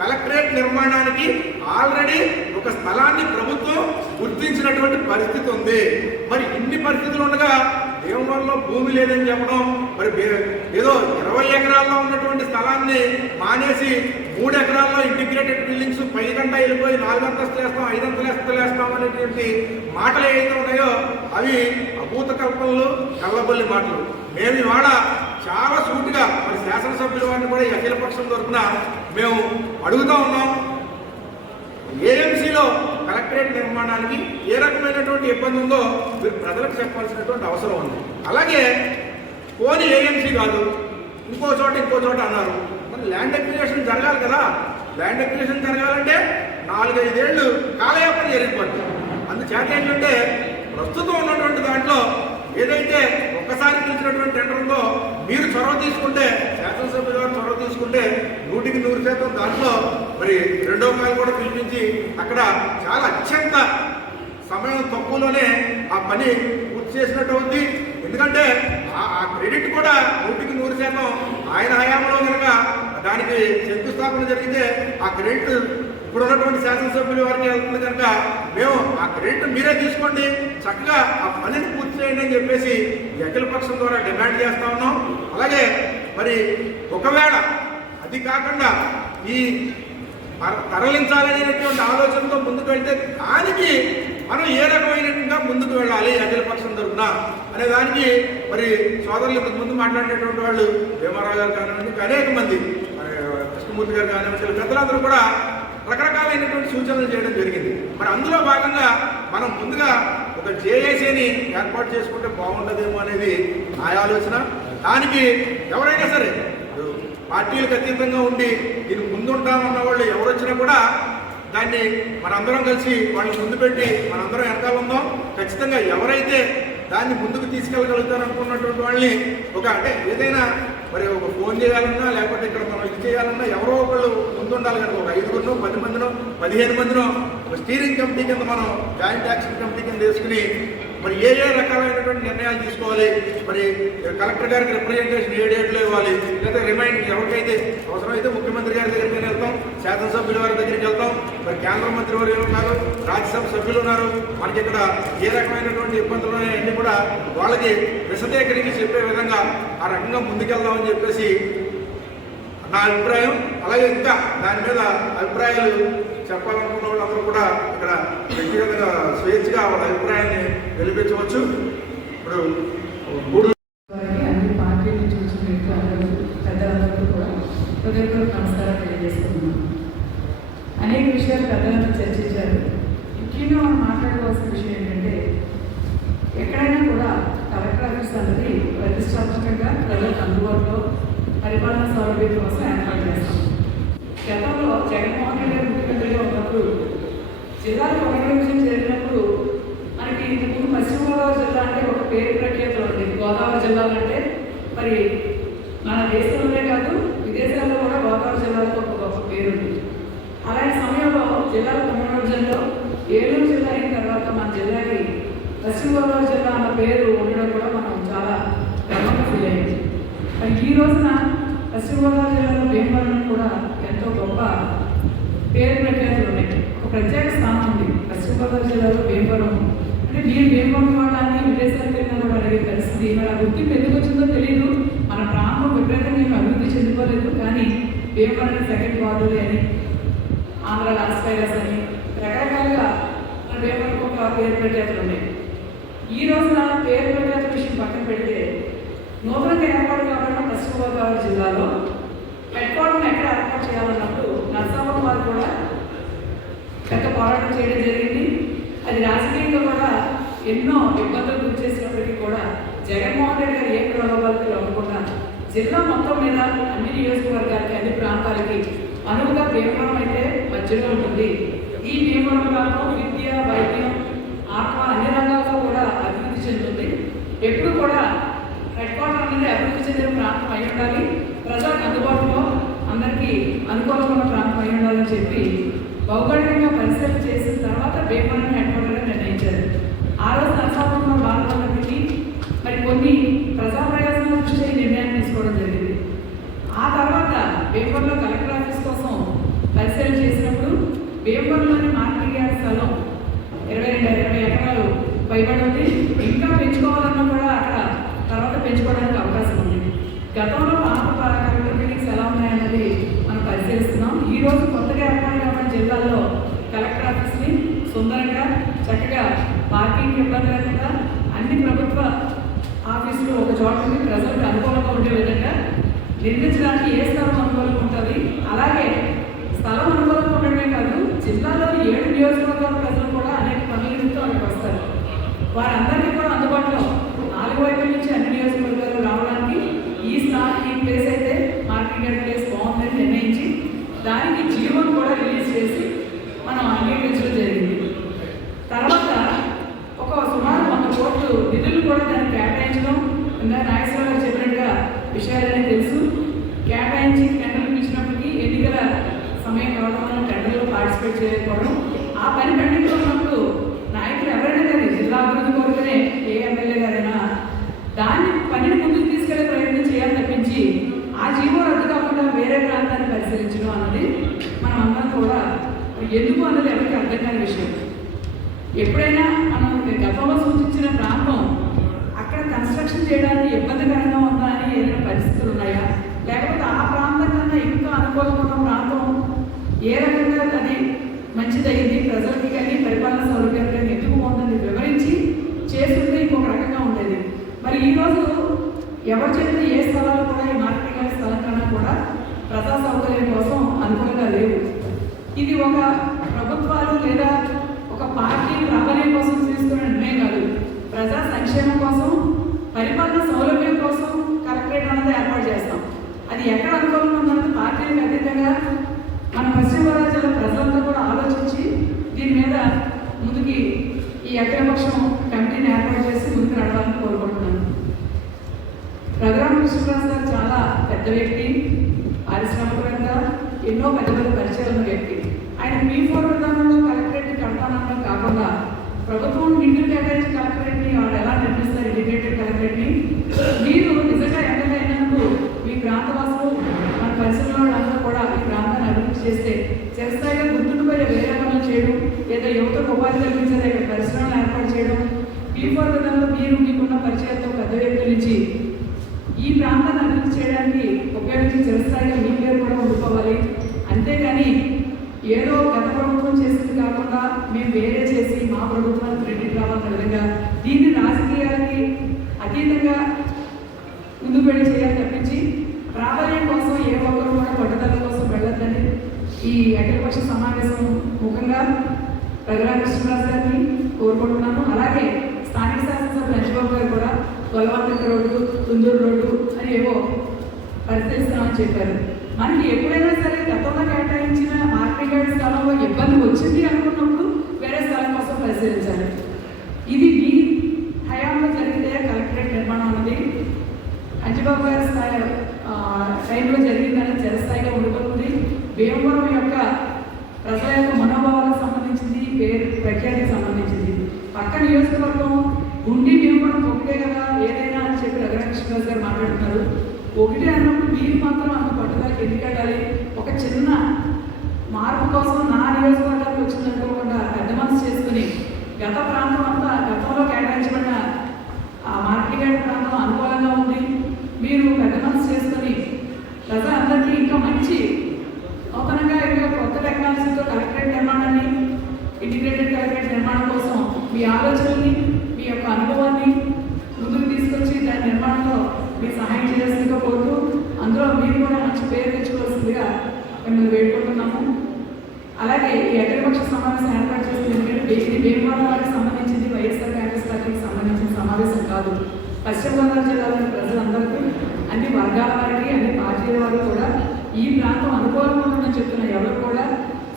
కలెక్టరేట్ నిర్మాణానికి ఆల్రెడీ ఒక స్థలాన్ని ప్రభుత్వం గుర్తించినటువంటి పరిస్థితి ఉంది. మరి ఇన్ని పరిస్థితులు ఉండగా దేవవరంలో భూమి లేదని చెప్పడం, మరి ఏదో 20 ఎకరాల్లో ఉన్నటువంటి స్థలాన్ని మానేసి 3 ఎకరాల్లో ఇంటిగ్రేటెడ్ బిల్డింగ్స్ పైకంటా వెళ్ళిపోయి 4 అంతస్తులు వేస్తాం, 5 అంతస్తులు వేస్తాం అనేటువంటి మాటలు ఏవైతే ఉన్నాయో అవి అభూత కల్పనలు, కళ్ళబొల్లి మాటలు. మేము ఇవాళ చాలా సూటిగా మరి శాసనసభ్యుల వారిని కూడా ఈ అఖిలపక్షం తరఫున మేము అడుగుతూ ఉన్నాం. ఏఎంసీలో కలెక్టరేట్ నిర్మాణానికి ఏ రకమైనటువంటి ఇబ్బంది ఉందో మీరు ప్రజలకు చెప్పాల్సినటువంటి అవసరం ఉంది. అలాగే పోనీ ఏఎంసీ కాదు ఇంకో చోట అన్నారు, మరి ల్యాండ్ అక్విజిషన్ జరగాలి కదా. ల్యాండ్ అక్విజిషన్ జరగాలంటే 4-5 ఏళ్ళు కాలయాపన జరిగిపోతుంది. అందుచేత ఏంటంటే ప్రస్తుతం ఉన్నటువంటి దాంట్లో ఏదైతే ఒక్కసారి పిలిచినటువంటి టెండర్ ఉందో మీరు చొరవ తీసుకుంటే, శాసనసభ్యుల గారు చొరవ తీసుకుంటే 100% దాంట్లో మరి రెండో కాలు కూడా పిలిపించి అక్కడ చాలా అత్యంత సమయం తక్కువలోనే ఆ పని పూర్తి చేసినట్టు అవుతుంది. ఎందుకంటే ఆ క్రెడిట్ కూడా 100% ఆయన హయాంలో కనుక దానికి శంకుస్థాపన జరిగితే ఆ క్రెడిట్ ఇప్పుడున్నటువంటి శాసనసభ్యుల వారికి వెళ్తుంది కనుక మేము ఆ క్రెడిట్ మీరే తీసుకోండి, చక్కగా ఆ పనిని పూర్తి చేయండి అని చెప్పేసి అఖిలపక్షం ద్వారా డిమాండ్ చేస్తా ఉన్నాం. అలాగే మరి ఒకవేళ అది కాకుండా ఈ తరలించాలనేటువంటి ఆలోచనతో ముందుకు వెళ్తే దానికి మనం ఏ రకమైనట్టుగా ముందుకు వెళ్ళాలి అఖిలపక్షం తరఫున అనే దానికి మరి సోదరులు ఇంతకు ముందు మాట్లాడినటువంటి వాళ్ళు భీమారావు గారు కానివ్వండి, అనేక మంది కృష్ణమూర్తి గారు కానివ్వండి, పెద్దలందరూ కూడా రకరకాలైనటువంటి సూచనలు చేయడం జరిగింది. మరి అందులో భాగంగా మనం ముందుగా ఒక జేఏసీని ఏర్పాటు చేసుకుంటే బాగుంటుందేమో అనేది నా ఆలోచన. దానికి ఎవరైనా సరే పార్టీలకు అతీతంగా ఉండి దీనికి ముందుంటామన్న వాళ్ళు ఎవరు వచ్చినా కూడా దాన్ని మనందరం కలిసి వాళ్ళని ముందు పెట్టి మనందరం వెనకాల ఉందాం. ఖచ్చితంగా ఎవరైతే దాన్ని ముందుకు తీసుకెళ్ళగలుగుతారు అనుకున్నటువంటి వాళ్ళని అంటే ఏదైనా మరి ఒక ఫోన్ చేయాలన్నా లేకపోతే ఇక్కడ మనం ఇది చేయాలన్నా ఎవరో ఒకళ్ళు ముందుండాలి కనుక ఒక 5గురినో 10 మందినో 15 మందినో ఒక స్టీరింగ్ కమిటీ కింద మనం జాయింట్ యాక్షన్ కమిటీ కింద వేసుకుని మరి ఏ రకాలైనటువంటి నిర్ణయాలు తీసుకోవాలి, మరి కలెక్టర్ గారికి రిప్రజెంటేషన్ ఏ డేట్లో ఇవ్వాలి, లేదా రిమైండ్ ఎవరికైతే అవసరమైతే ముఖ్యమంత్రి గారి దగ్గరికి వెళ్తాం, శాసనసభ్యుల వారి దగ్గరికి వెళ్తాం, మరి కేంద్ర మంత్రి వర్యులు ఉన్నారు, రాజ్యసభ సభ్యులు ఉన్నారు, మనకి ఇక్కడ ఏ రకమైనటువంటి ఇబ్బందులు ఉన్నాయన్నీ కూడా వాళ్ళకి విశదీకరించి చెప్పే విధంగా ఆ రకంగా ముందుకెళ్దామని చెప్పేసి నా అభిప్రాయం. అలాగే ఇంకా దాని మీద అభిప్రాయాలు చెప్పాలనుకున్న వాళ్ళందరూ కూడా ఇక్కడ వ్యక్తిగతంగా స్వేచ్ఛగా వాళ్ళ అభిప్రాయాన్ని వెలిపించవచ్చు. ఇప్పుడు అన్ని పార్టీలు చూసినట్టు అందరూ పెద్దలందరూ కూడా హృదయపూర్వక నమస్కారం తెలియజేస్తున్నాను. అనేక విషయాలు పెద్దలందరూ చర్చించారు. ముఖ్యంగా మనం మాట్లాడుకోవాల్సిన విషయం ఏంటంటే ఎక్కడైనా కూడా కలెక్టర్ ఆఫీస్ పారదర్శకంగా ప్రజలకు అందుబాటులో పరిపాలన సౌలభ్యం కోసం ఏర్పాటు చేస్తాం. గతంలో జగన్మోహన్ రెడ్డి గారు ముఖ్యమంత్రిగా ఉన్నప్పుడు జిల్లాలో పునర్విభజన జరిగినప్పుడు మనకి ఇంతకుముందు పశ్చిమ గోదావరి జిల్లా అంటే ఒక పేరు ప్రఖ్యాతులు ఉండేది. గోదావరి జిల్లాలు అంటే మరి మన దేశంలోనే కాదు విదేశాల్లో కూడా గోదావరి జిల్లాలకు ఒక గొప్ప పేరు ఉంది. అలాంటి సమయంలో జిల్లాల పునర్విభజనలో ఏలూరు జిల్లా అయిన తర్వాత మన జిల్లాకి పశ్చిమ గోదావరి జిల్లా అన్న పేరు ఉండడం కూడా మనం చాలా గర్వంగా ఫీల్ అయ్యింది. మరి ఈ రోజున పశ్చిమ గోదావరి జిల్లాలో భీమవరం కూడా ఎంతో గొప్ప పేరు ప్రఖ్యాతులు ఉన్నాయి. ఒక ప్రత్యేక స్థానం ఉంది పశ్చిమ గోదావరి జిల్లాలో భీమవరం. అంటే మీరు భీమవరం వాడాలని విదేశాలకు వెళ్ళినా కూడా అడిగే పరిస్థితి. మరి ఆ గుర్తింపు ఎందుకు వచ్చిందో తెలియదు. మన ప్రాంతం విపరీతంగా మేము అభివృద్ధి చెందుకోలేదు. కానీ భీమవరం సెకండ్ వార్డులే అని, ఆంధ్ర లాస్ వైరస్ అని రకరకాలుగా మన భీమవరం ఒక పేరు ప్రఖ్యాతులు ఉన్నాయి. ఈ రోజున పేరు ప్రఖ్యాతుల విషయం పక్కన పెడితే నూతనంగా ఏర్పాటు కావాలన్న పశ్చిమ గోదావరి జిల్లాలో హెడ్ క్వార్టర్ని ఎక్కడ ఏర్పాటు చేయాలన్నప్పుడు నర్సాపురం వారు కూడా పెద్ద పోరాటం చేయడం జరిగింది. అది రాజకీయంగా కూడా ఎన్నో ఇబ్బందులు గురి చేసినప్పటికీ కూడా జగన్మోహన్ రెడ్డి గారు ఏ ప్రలోభాలకు లొంగకుండా జిల్లా మొత్తం మీద అన్ని నియోజకవర్గాలకి అన్ని ప్రాంతాలకి అనువుగా భీమవరం అయితే మధ్యలో ఉంటుంది. ఈ భీమవరం ప్రాంతం విద్య, వైద్యం, ఆత్మ అన్ని రంగాల్లో కూడా అభివృద్ధి చెందుతుంది. ఎప్పుడు కూడా హెడ్ క్వార్టర్ అనేది అభివృద్ధి చెందిన ప్రాంతం అయి ఉండాలి, ప్రజలకు అందుబాటులో అందరికీ అనుకూలంగా ఉన్న ప్రాంతం అయి ఉండాలని చెప్పి భౌగోళికంగా పరిశీలన చేసిన తర్వాత భీమవరం హెడ్ క్వార్టర్గా నిర్ణయించారు. ఆ రోజు నరసాపురంలో బాలన్నప్పటికీ మరి కొన్ని ప్రజా ప్రయోజనాల దృష్ట్యా ఈ నిర్ణయాన్ని తీసుకోవడం జరిగింది. ఆ తర్వాత భీమవరంలో కలెక్టర్ ఆఫీస్ కోసం పరిశీలన చేసినప్పుడు భీమవరంలోని మార్కెట్ యార్డ్ స్థలం 20 ఎకరాలు పైబడి ఉంది. ఇంకా పెంచుకోవాలన్నా కూడా అక్కడ తర్వాత పెంచుకోవడానికి అవకాశం ఉంది. గతంలో పాత కలెక్టర్ మీటింగ్స్ ఎలా ఉన్నాయన్నది మనం పరిశీలిస్తున్నాం. ఈ రోజు కొత్తగా ఏర్పాటు కాబట్టి జిల్లాల్లో కలెక్టర్ ఆఫీస్ని సుందరంగా చక్కగా పార్కింగ్ ఇబ్బంది లేకుండా అన్ని ప్రభుత్వ ఆఫీసులు ఒక చోట ఉండి ప్రజలకు అనుకూలంగా ఉండే విధంగా నిర్మించడానికి ఏ స్థలం అనుకూలంగా ఉంటుంది. అలాగే స్థలం అనుకూలంగా ఉండడమే కాదు, జిల్లాలోని 7 నియోజకవర్గాల ప్రజలు కూడా అనేక పనుల నిమిత్తం అక్కడికి వస్తారు. వారందరికీ కూడా అందుబాటులో 4 వైపుల నుంచి అన్ని నియోజకవర్గాలు రావడానికి ఈ ప్లేస్ అయితే మార్కెట్ యార్డ్ ప్లేస్ బాగుందని నిర్ణయించి దానికి జీవోను కూడా రిలీజ్ చేసి మనం అంగీకరించడం జరిగింది. తర్వాత ఒక సుమారు 100 కోట్లు నిధులు కూడా దాన్ని కేటాయించడం, ఇంకా నాగేశ్వరరావు గారు చెప్పినట్టుగా విషయాలన్నీ తెలుసు. కేటాయించి టెండర్లు పిలిచినప్పటికీ ఎన్నికల సమయం కావడం వల్ల టెండర్లో పార్టిసిపేట్ చేయకపోవడం, ఆ పని పెండింగ్లో ఉన్నప్పుడు నాయకులు ఎవరైనా కానీ జిల్లా అభివృద్ధి కోరుకునే ఏ ఎమ్మెల్యే గారైనా దాన్ని పనిని ముందుకు తీసుకెళ్లే ప్రయత్నం చేయాలి తప్పించి ఆ జీవో రద్దు కాకుండా వేరే ప్రాంతాన్ని పరిశీలించడం అన్నది మనం అందరం కూడా ఎందుకు అన్నది ఎవరికి అర్థం కాని విషయం. ఎప్పుడైనా మనం గతంలో సూచించిన ప్రాంతం అక్కడ కన్స్ట్రక్షన్ చేయడానికి ఇబ్బందికరంగా ఉందా అని ఏదైనా పరిస్థితులు ఉన్నాయా, లేకపోతే ఆ ప్రాంతం కన్నా ఇంకా అనుకూలంగా ఉన్న ప్రాంతం ఏ రకంగా అది మంచిదయ్యింది ప్రజలకి కానీ పరిపాలన సౌలభ్యాలు కానీ ఎందుకు ఉందని వివరించి చేస్తుంటే ఇంకొక రకంగా ఉండేది. మరి ఈరోజు ఎవరు చెప్పిన ఏ స్థలాలు కూడా ఈ మార్కెట్ యార్డ్ స్థలం కన్నా కూడా ప్రజా సౌకర్యం కోసం అనుకూలంగా లేవు. ఇది ఒక ప్రభుత్వాలు లేదా ఒక పార్టీ ప్రాబల్యం కోసం తీసుకున్న నిర్ణయం కాదు. ప్రజా సంక్షేమం కోసం, పరిపాలన సౌలభ్యం కోసం కలెక్టరేట్ అనేది ఏర్పాటు చేస్తాం. అది ఎక్కడ అనుకూలంగా ఉందన్నది పార్టీలకు అతీతంగా మన పశ్చిమ గోదావరి జిల్లా ప్రజలంతా కూడా ఆలోచించి దీని మీద ముందుకి ఈ అఖిలపక్షం కమిటీని ఏర్పాటు చేసి ముందుకు నడవాలని కోరుకుంటున్నాను. రఘురామ కృష్ణరాజు గారు చాలా పెద్ద వ్యక్తి, పారిశ్రామికవేత్త, ఎన్నో పెద్ద పెద్ద పరిచయాలు ఉన్న వ్యక్తి. ఆయన P4 విధానంలో కలెక్టరేట్ కడతానడం కాకుండా ప్రభుత్వం నిధులు కేటాయించి కలెక్టరేట్ని వాళ్ళు ఎలా నిర్మిస్తారు ఇంటిగ్రేటెడ్ కలెక్టరేట్ని, మీరు నిజంగా ఎమ్మెల్యే అయినందుకు మీ ప్రాంతవాసులు మన పరిశ్రమలో వాళ్ళందరూ కూడా ఈ ప్రాంతాన్ని అభివృద్ధి చేస్తే చిరస్థాయిగా గుర్తుండిపోయే వేరే పనులు చేయడం, లేదా యువతకు ఉపాధి కల్పించేది ఇక్కడ పరిశ్రమలు ఏర్పాటు చేయడం, P4 విధానంలో మీరు మీకున్న పరిచయాలతో పెద్ద వ్యక్తుల నుంచి ఈ ప్రాంతాన్ని అభివృద్ధి చేయడానికి ఉపయోగించి చిరస్థాయిగా మీ పేరు కూడా ఉండిపోవాలి. అంతేగాని ఏదో గత ప్రభుత్వం చేసింది కాకుండా మేము వేరే చేసి మా ప్రభుత్వానికి క్రెడిట్ రావాలన్న విధంగా దీన్ని రాజకీయాలకి అతీతంగా ముందుకు వెళ్ళి చేయాలి తప్పించి ప్రాబల్యం కోసం ఏ ఒక్కరు కూడా పట్టుదల కోసం వెళ్ళొద్దని ఈ అఖిలపక్ష సమావేశం ముఖంగా రఘురామ కృష్ణరాజు గారిని కోరుకుంటున్నాను. అలాగే స్థానిక శాసనసభ్యులు అంజబాబు గారు కూడా గొల్లవంతక రోడ్డు, తుందూరు రోడ్డు అని ఏవో పరిశీలిస్తామని చెప్పారు. మనకి ఎప్పుడైనా సరే గతంలో కేటాయించిన మార్కెట్ యార్డ్ స్థలంలో ఇబ్బంది వచ్చింది అనుకున్నప్పుడు వేరే స్థలం కోసం పరిశీలించాలి. ఇది మీ హయాంలో జరిగితే కలెక్టరేట్ నిర్మాణం అన్నది అంజబాబు గారి టైంలో జరిగిందని చిరస్థాయిగా ఉండిపోతుంది. భీమవరం యొక్క ప్రజల యొక్క మనోభావాలకు సంబంధించింది, పేరు ప్రఖ్యాతికి సంబంధించింది. పక్క నియోజకవర్గం గుండి భీమవరం ఒకటే కదా ఏదైనా అని చెప్పి రఘురామకృష్ణరాజు గారు మాట్లాడుతున్నారు. ఒకటే అన్నప్పుడు మీరు మాత్రం అంత పట్టుదలకి ఎందుకు వెళ్ళాలి? ఒక చిన్న మార్పు కోసం నా నియోజకవర్గానికి వచ్చిందనుకోకుండా పెద్ద మనసు చేసుకుని గత ప్రాంతం అంతా గతంలో కేటాయించబడిన మార్కెట్ యార్డ్ ప్రాంతం అనుకూలంగా ఉంది. మీరు పెద్ద మనసు చేసుకుని ప్రజలందరికీ ఇంకా మంచి నూతనంగా ఇంకా కొత్త టెక్నాలజీతో కలెక్టరేట్ నిర్మాణాన్ని, ఇంటిగ్రేటెడ్ కలెక్టరేట్ నిర్మాణం కోసం మీ ఆలోచనని, మీ యొక్క అనుభవాన్ని ముందుకు తీసుకొచ్చి దాని నిర్మాణంలో మీ సహాయం చేయాల్సిందిగా కోరుతూ అందులో మీరు కూడా మంచి పేరు తెచ్చుకోవాల్సిందిగా మిమ్మల్ని వేడుకుంటున్నాము. అలాగే ఈ అఖిలపక్ష సమావేశం ఏర్పాటు చేసింది ఎందుకంటే ఇది భీమవరం వారికి సంబంధించింది, వైఎస్ఆర్ కాంగ్రెస్ పార్టీకి సంబంధించిన సమావేశం కాదు. పశ్చిమ గోదావరి జిల్లాలోని ప్రజలందరికీ, అన్ని వర్గాల వారికి, అన్ని పార్టీల వారు కూడా ఈ ప్రాంతం అనుకూలంగా ఉందని చెప్తున్న ఎవరు కూడా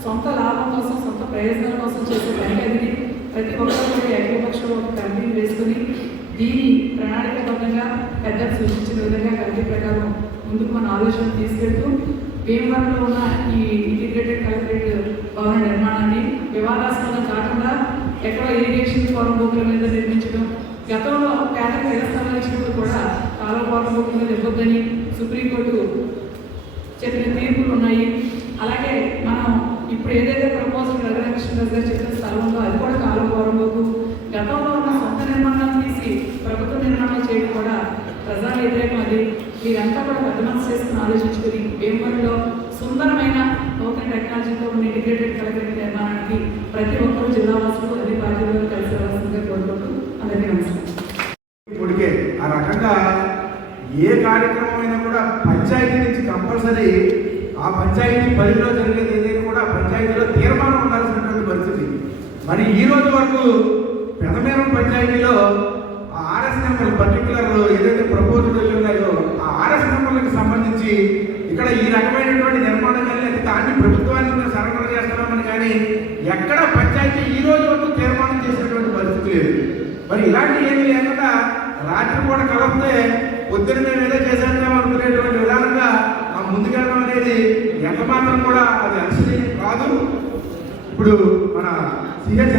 సొంత లాభం కోసం, సొంత ప్రయోజనాల కోసం చేసే పనికదిని ప్రతి ఒక్కరు కూడా అఖిలపక్షం ఒక కమిటీని వేసుకుని దీని ప్రణాళికాబద్ధంగా పెద్దలు సూచించిన విధంగా కమిటీ ప్రకారం ముందుకు మన ఆలోచన తీసుకెళ్తూ భీమవరంలో ఉన్న ఈ ఇంటిగ్రేటెడ్ కలెక్టరేట్ భవన నిర్మాణాన్ని వివాదాస్పదం కాకుండా ఎక్కడో ఇరిగేషన్ ఫారం భూముల మీద నిర్మించడం, గతంలో పేదలకు ఇళ్ల స్థలాలు ఇచ్చినప్పుడు కూడా కాలువ ఫారం భూముల మీద ఇవ్వద్దని సుప్రీంకోర్టు చెప్పిన తీర్పులు ఉన్నాయి. అలాగే మనం ఇప్పుడు ఏదైతే ప్రపోజల్ రఘురామకృష్ణరాజు గారు చెప్పిన స్థలంలో అది కూడా కాలువ ఫారం భూము, గతంలో ఉన్న సొంత నిర్మాణాలు తీసి ప్రభుత్వ నిర్మాణాలు చేయడం కూడా ప్రజా వ్యతిరేకం. అది మీరంతా కూడా పెద్ద మనసు చేసుకుని ఆలోచించుకుని భీమవరంలో సుందరమైన నూతన టెక్నాలజీతో ఉన్న ఇంటిగ్రేటెడ్ కలెక్టరేట్ నిర్మాణానికి ప్రతి ఒక్కరూ జిల్లా వాసులు అన్ని పార్టీలు కలిసి రావాల్సిందిగా కోరుకుంటూ అందరికీ నమస్కారం. ఇప్పటికే ఆ రకంగా ఏ కార్యక్రమం అయినా కూడా పంచాయతీ నుంచి కంపల్సరీ ఆ పంచాయతీ పరిధిలో జరిగేది ఏదైనా కూడా పంచాయతీలో తీర్మానం ఉండాల్సినటువంటి పరిస్థితి. మరి ఈ రోజు వరకు పెదమేరం పంచాయతీలో ఆ ఆర్ఎస్ నెంబర్ పర్టికులర్ ఏదైతే ప్రపోజల్ ఉన్నాయో ఆ ఆర్ఎస్ నెంబర్లకు సంబంధించి ఇక్కడ ఈ రకమైనటువంటి నిర్మాణం కానీ లేదా దాన్ని ప్రభుత్వానికి మేము సరఫరా చేస్తున్నామని కానీ ఎక్కడ పంచాయతీ ఈ రోజు వరకు తీర్మానం చేసినటువంటి పరిస్థితి లేదు. మరి ఇలాంటి ఏమీ లేకుండా రాత్రి పూట కలిస్తే పొద్దున్న మేము ఏదో చేసేద్దాం అనుకునేటువంటి విధానంగా ముందుకెళ్ళడం అనేది ఎంత మాత్రం కూడా అది అనుసరణ కాదు. ఇప్పుడు మన సిహెచ్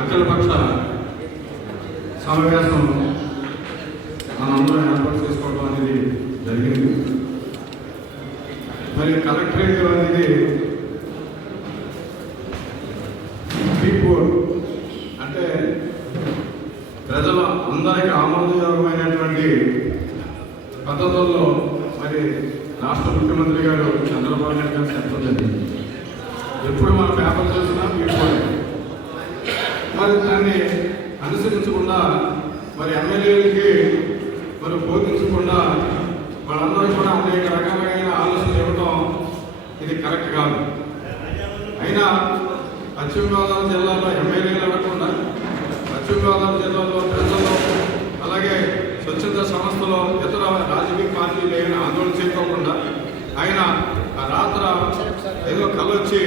అఖిలపక్ష సమావేశం మనందరం ఏర్పాటు చేసుకోవడం అనేది జరిగింది. మరి కలెక్టరేట్ అనేది పీపుల్ అంటే ప్రజల అందరికీ ఆమోదయోగమైనటువంటి పద్ధతుల్లో మరి రాష్ట్ర ముఖ్యమంత్రి గారు చంద్రబాబు నాయుడు గారు చెప్పడం జరిగింది. ఎప్పుడు మన పేపర్ చూసినా పీపుల్ మరి దాన్ని అనుసరించకుండా మరి ఎమ్మెల్యేలకి మరి బోధించకుండా వాళ్ళందరూ కూడా అనేక రకమైన ఆలోచనలు ఇవ్వడం ఇది కరెక్ట్ కాదు. అయినా పశ్చిమ గోదావరి జిల్లాలో ఎమ్మెల్యేలు ఇవ్వకుండా పశ్చిమ గోదావరి జిల్లాలో ప్రజల్లో అలాగే స్వచ్ఛంద సంస్థలో ఇతర రాజకీయ పార్టీలు ఏమైనా ఆందోళన చేయకోకుండా ఆయన ఆ రాత్ర ఏదో కలొచ్చి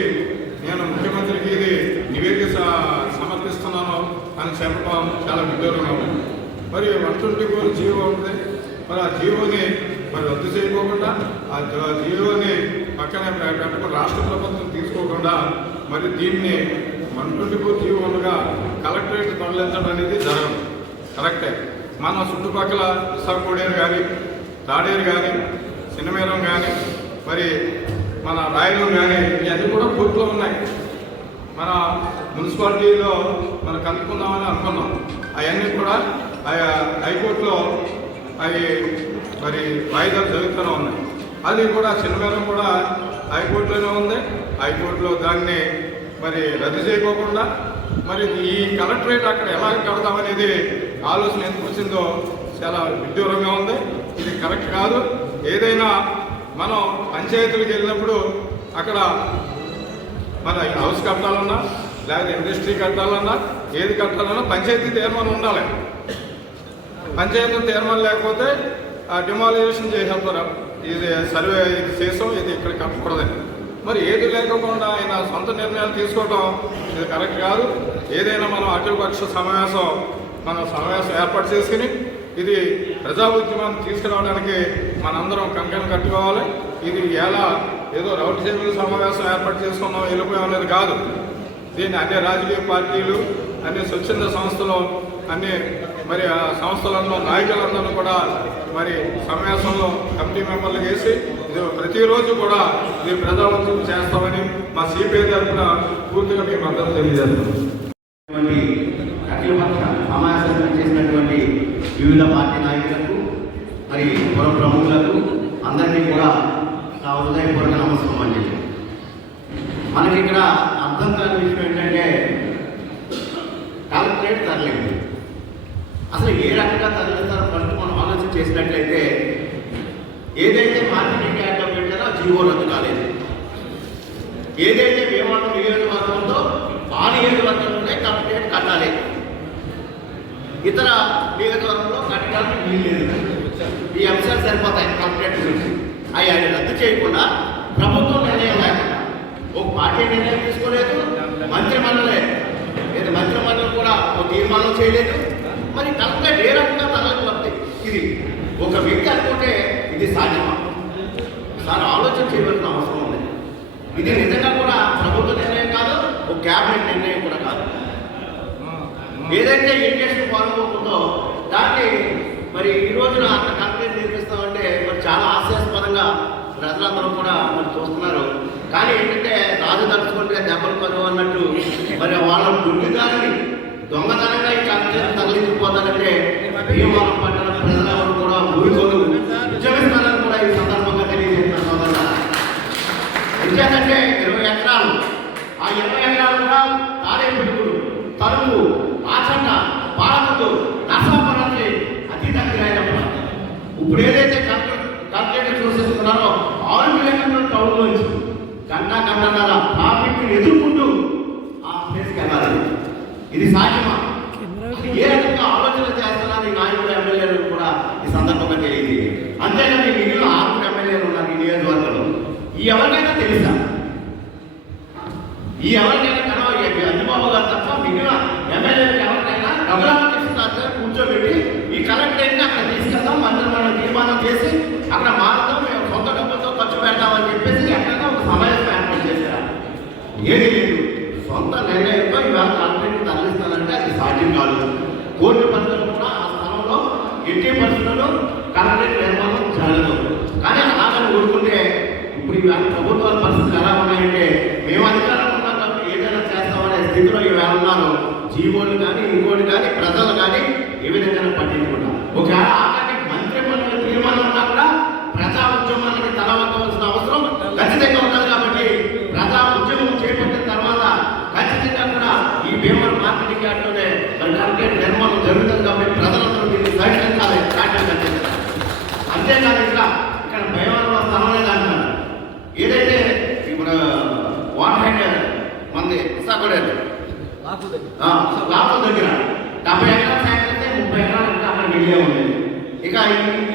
నేను ముఖ్యమంత్రికి ఇది నివేదిక సమర్పిస్తున్నాను అని చెప్పడం చాలా విడ్డూరంగా ఉంది. మరి 124 జీవో ఉంది. మరి ఆ జీవోని మరి రద్దు చేయకోకుండా ఆ జీవోని పక్కనే పెట్టకుండా రాష్ట్ర ప్రభుత్వం తీసుకోకుండా మరి దీన్ని 124 జీవోలుగా కలెక్టరేట్ తరలించడం అనేది జరగదు. కరెక్టే. మన చుట్టుపక్కల విశాఖపూడేరు కానీ తాడేరు కానీ చిన్నమేరం కానీ మరి మన రాయలు కానీ ఇవన్నీ కూడా కోర్టులో ఉన్నాయి. మన మున్సిపాలిటీలో మనం కనుక్కుందామని అనుకున్నాం. అవన్నీ కూడా హైకోర్టులో అవి మరి వాయిదాలు జరుగుతూనే ఉన్నాయి. అది కూడా చిన్నమేరం కూడా హైకోర్టులోనే ఉంది. హైకోర్టులో దాన్ని మరి రద్దు చేయకోకుండా మరి ఈ కలెక్టరేట్ అక్కడ ఎలా కడదామనేది ఆలోచన ఎందుకు వచ్చిందో చాలా విడ్డూరంగా ఉంది. ఇది కరెక్ట్ కాదు. ఏదైనా మనం పంచాయతీలకు వెళ్ళినప్పుడు అక్కడ మన హౌస్ కట్టాలన్నా లేకపోతే ఇండస్ట్రీ కట్టాలన్నా ఏది కట్టాలన్నా పంచాయతీ తీర్మానం ఉండాలి. పంచాయతీ తీర్మానం లేకపోతే ఆ డిమాలిజేషన్ చేసేస్తారు. ఇది సర్వే ఇది చేసాం, ఇది ఇక్కడ కట్టకూడదని. మరి ఏది లేకుండా ఆయన సొంత నిర్ణయాలు తీసుకోవడం ఇది కరెక్ట్ కాదు. ఏదైనా మనం అఖిలపక్ష సమావేశం ఏర్పాటు చేసుకుని ఇది ప్రజా ఉద్యమాన్ని తీసుకురావడానికి మనందరం కంకణం కట్టుకోవాలి. ఇది ఎలా ఏదో రౌండ్ టేబుల్ సమావేశం ఏర్పాటు చేసుకున్నాం వెళ్ళిపోయాం అనేది కాదు. దీన్ని అన్ని రాజకీయ పార్టీలు, అన్ని స్వచ్ఛంద సంస్థలు, అన్ని మరి ఆ సంస్థలలో నాయకులందరూ కూడా మరి సమావేశంలో కమిటీ మెంబర్లు వేసి ఇది ప్రతిరోజు కూడా ఇది ప్రజా ఉద్యమం చేస్తామని మా సిపిఐ తరఫున పూర్తిగా మేము మద్దతు తెలియజేస్తున్నాం. అఖిలపక్ష సమావేశం చేసినటువంటి వివిధ పార్టీ నాయకులకు మరి పుర ప్రముఖులకు అందరినీ కూడా నా హృదయపూర్వక నమస్కారం అండి. మనకి ఇక్కడ అర్థం కాని విషయం ఏంటంటే కలెక్టరేట్ తరలింది. అసలు ఏ రకంగా తరలిస్తారో ఫస్ట్ మనం ఆలోచన చేసినట్లయితే ఏదైతే మార్కెటింగ్ యాక్ట్లో పెట్టారో జీవో రద్దు కాలేదు. ఏదైతే భీమవరం నియోజకవర్గంలో ఆ నియోజకవర్గంలోనే కలెక్టరేట్ కట్టాలి, ఇతర నియోజకవర్గంలో కట్టడానికి వీల్లేదు. ఈ అంశాలు సరిపోతాయి కలెక్టరేట్ గురించి. అవి ఆయన రద్దు చేయకుండా ప్రభుత్వం నిర్ణయం లేకుండా ఒక పార్టీ నిర్ణయం తీసుకోలేదు, మంత్రిమండలి కూడా ఒక తీర్మానం చేయలేదు. మరి కలెక్టరేట్ ఏ రకంగా తరలిపోతుంది? ఇది ఒక వ్యక్తి అనుకుంటే ఇది సాధ్యమా? సార్ ఆలోచన చేయవలసిన అవసరం ఉంది. ఇది నిజంగా కూడా ప్రభుత్వ నిర్ణయం కాదు, ఒక క్యాబినెట్ నిర్ణయం కూడా కాదు. ఏదైతే ఇరిగేషన్ ఫారం ఉందో దాన్ని మరి ఈ రోజున అక్కడ కలెక్టరేట్ నిర్మిస్తామంటే మరి చాలా హాస్యాస్పదంగా ప్రజలందరూ కూడా మరి చూస్తున్నారు. కానీ ఏంటంటే రాజు తలుచుకుంటే దెబ్బలు కరువు అన్నట్టు మరి వాళ్ళ గుడ్డిదారిని దొంగతనంగా ఈ కలెక్టరేట్ తరలించిపోతారంటే భీమవరం పట్టణ ప్రజలందరూ కూడా ఊరుకోలు ఉద్యమిస్తారని కూడా ఈ సందర్భంగా తెలియజేస్తున్నారు. ఎందుకంటే 20 ఎకరాలు, ఆ 20 ఎకరాలు కూడా తాడేపుడుగుడు, తరువు, ఆచంట, పాలకుడు, నర్సాపురానికి అతి దగ్గర అయినప్పుడు ఇప్పుడు ఏదైతే కలెక్టరేట్ చూసేస్తున్నారో 6 కిలోమీటర్ల టౌన్ నుంచి గంటన్నర ట్రాఫిక్ ఎదుర్కొంటూ ఆ ప్లేస్కి వెళ్ళాలి. ఇది సాధ్యమా? ఏ రకంగా ఆలోచన చేస్తున్నారు ఈ నాయకులు, ఎమ్మెల్యేలు కూడా ఈ సందర్భంగా తెలియదు. అంతేగాని మిగిలిన 6 ఎమ్మెల్యేలు ఉన్నారు ఈ నియోజకవర్గంలో. ఈ ఎవరికైనా తెలుసా? ఈ ఎవరికైనా కనవ చంద్రబాబు గారు తప్ప మిగిలిన ఎమ్మెల్యేలకు ఎవరికైనా డబ్బులు కూర్చోబెట్టి ఈ కలెక్టరేట్ని అక్కడ తీసుకెళ్దాం, మనం తీర్మానం చేసి అక్కడ మారుతాం, మేము సొంత డబ్బులతో ఖర్చు పెడతామని చెప్పేసి ఎక్కడైనా ఒక సమావేశం ఏర్పాటు చేశారు. ఏది లేదు, సొంత నిర్ణయంతో ఇవాళ కలెక్టరేట్ తరలిస్తానంటే అది సాధ్యం కాదు. కోర్టు పరిస్థితులు కూడా ఆ స్థలంలో ఎట్టి పరిస్థితుల్లో కలెక్టరేట్ నిర్మాణం జరగదు. కానీ అలాగని ఊరుకుంటే ఇప్పుడు ఇవాళ ప్రభుత్వాల పరిస్థితులు ఎలా ఉన్నాయంటే మేము అధికారంలో ఉన్నాం కాబట్టి ఏదైనా చేస్తామనే స్థితిలో ఇవాళ ఉన్నారు. జీవోలు కానీ ఇంకోటి కానీ ప్రజలు కానీ ఏ విధంగా పట్టించుకుంటాం. ఒకవేళ ఆఖరికి మంత్రిమండలి తీర్మానం ఉన్నా కూడా ప్రజా ఉద్యమానికి తలవలసిన అవసరం ఖచ్చితంగా ఉంటుంది. కాబట్టి ప్రజా ఉద్యమం చేపట్టిన తర్వాత ఖచ్చితంగా కూడా ఈ భీమవరం మార్కెటింగ్ యార్డ్లోనే మరి కలెక్టరేట్ నిర్మాణం జరుగుతుంది. కాబట్టి ప్రజలందరూ దీన్ని సహకరించాలి. అంతేకాదు ఇక్కడ భీమవరంలో స్థలం లేదంటున్నారు. ఏదైతే ఇప్పుడు వాటర్ హ్యాండ్ మంది విశాఖపడేది లాభం దగ్గర 70 ఎకరాలు సేకరిస్తే 30 ఎకరాలు ఇంకా అక్కడ మిగిలే ఉంది. ఇక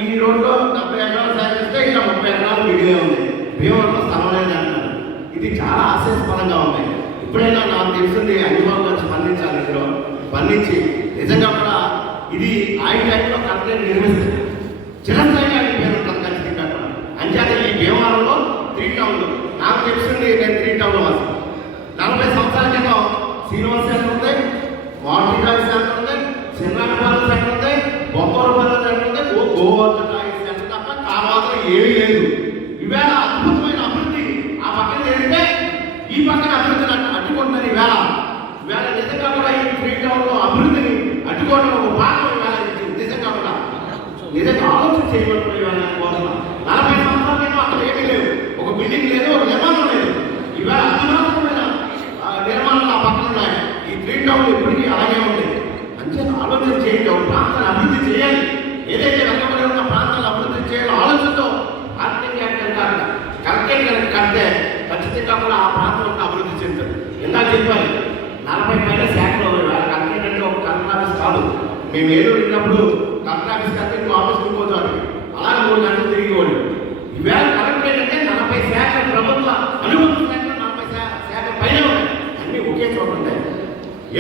ఈ రోడ్లో 70 ఎకరాలు సేకరిస్తే ఇంకా 30 ఎకరాలు మిగిలే ఉంది. భీమవరంలో స్థలం లేదంటున్నారు. ఇది చాలా హాస్యాస్పదంగా ఉంది. ఇప్పుడైనా నాకు తెలిసింది అయ్యబాబు గారు స్పందించాలి. ఇందులో స్పందించి నిజంగా కూడా ఇది ఆయన టైంలో కలెక్టరేట్ నిర్మిస్తుంది చిరస్థాయిగా పేరు ఉంటుంది ఖచ్చితంగా కూడా. అంచేత ఈ భీమవరంలో 3 టౌన్లు నాకు తెలిసింది. నేను 3 టౌన్లో వస్తాను. 40 సంవత్సరాల క్రితం శ్రీనివాస సెంటర్ ఉంది, వాటర్ సెంటర్ ఉంది, చిన్నపాలెం సెంటర్ ఉంది, బొమ్మరపాలెం సెంటర్ ఉంది, గోవర్ధన సెంటర్ తప్ప కావాలని ఏమీ లేదు. ఈవేళ అద్భుతమైన అభివృద్ధి ఆ పక్కన జరిగితే ఈ పక్కన అభివృద్ధిని అడ్డుకుంటున్నారు. ఈవేళ నిజంగా కూడా ఈ 3 టౌన్లో అభివృద్ధిని అడ్డుకోవడం ఒక భాగం ఈవేళ నిజంగా కూడా నిజంగా ఆలోచన చేయబడుతుంది. ఈవేళ 40 సంవత్సరాల క్రితం అక్కడ ఏమీ లేవు. ఒక బిల్డింగ్ లేదు, ఒక నిర్మాణం లేదు. ఈవేళ అద్భుతమైన నిర్మాణాలు ఆ పక్కన ఉన్నాయి. ఈ 3 టౌన్లు ఇప్పటికీ అలాగే ఉంది. అంటే ఆలోచన చేయండి. ఒక ప్రాంతాన్ని అభివృద్ధి చేయాలి. ఏదైతే వెనకబడి ఉన్న ప్రాంతాలు అభివృద్ధి చేయాలో ఆలోచనతో మార్కెటింగ్ యాక్ట్ కలెక్టరేట్ కడితే ఖచ్చితంగా కూడా ఆ ప్రాంతంలో అభివృద్ధి చెందుతుంది. ఎలా చెప్పాలి, 40 పైన శాఖలు కలెక్టరేట్ మేము ఏలూరు వెళ్ళినప్పుడు కలెక్టర్ ఆఫీస్కి వస్తే ఇంకో ఆఫీస్కి పోతాడు, అలాగే 3 గంటలు తిరిగేవాళ్ళు. ఈవేళ కలెక్టరేట్ అంటే 40 శాఖల ప్రభుత్వ అనుమతి శాఖలు 40 శాఖల పైన ఉన్నాయి, అన్నీ ఒకే చోట ఉంటాయి.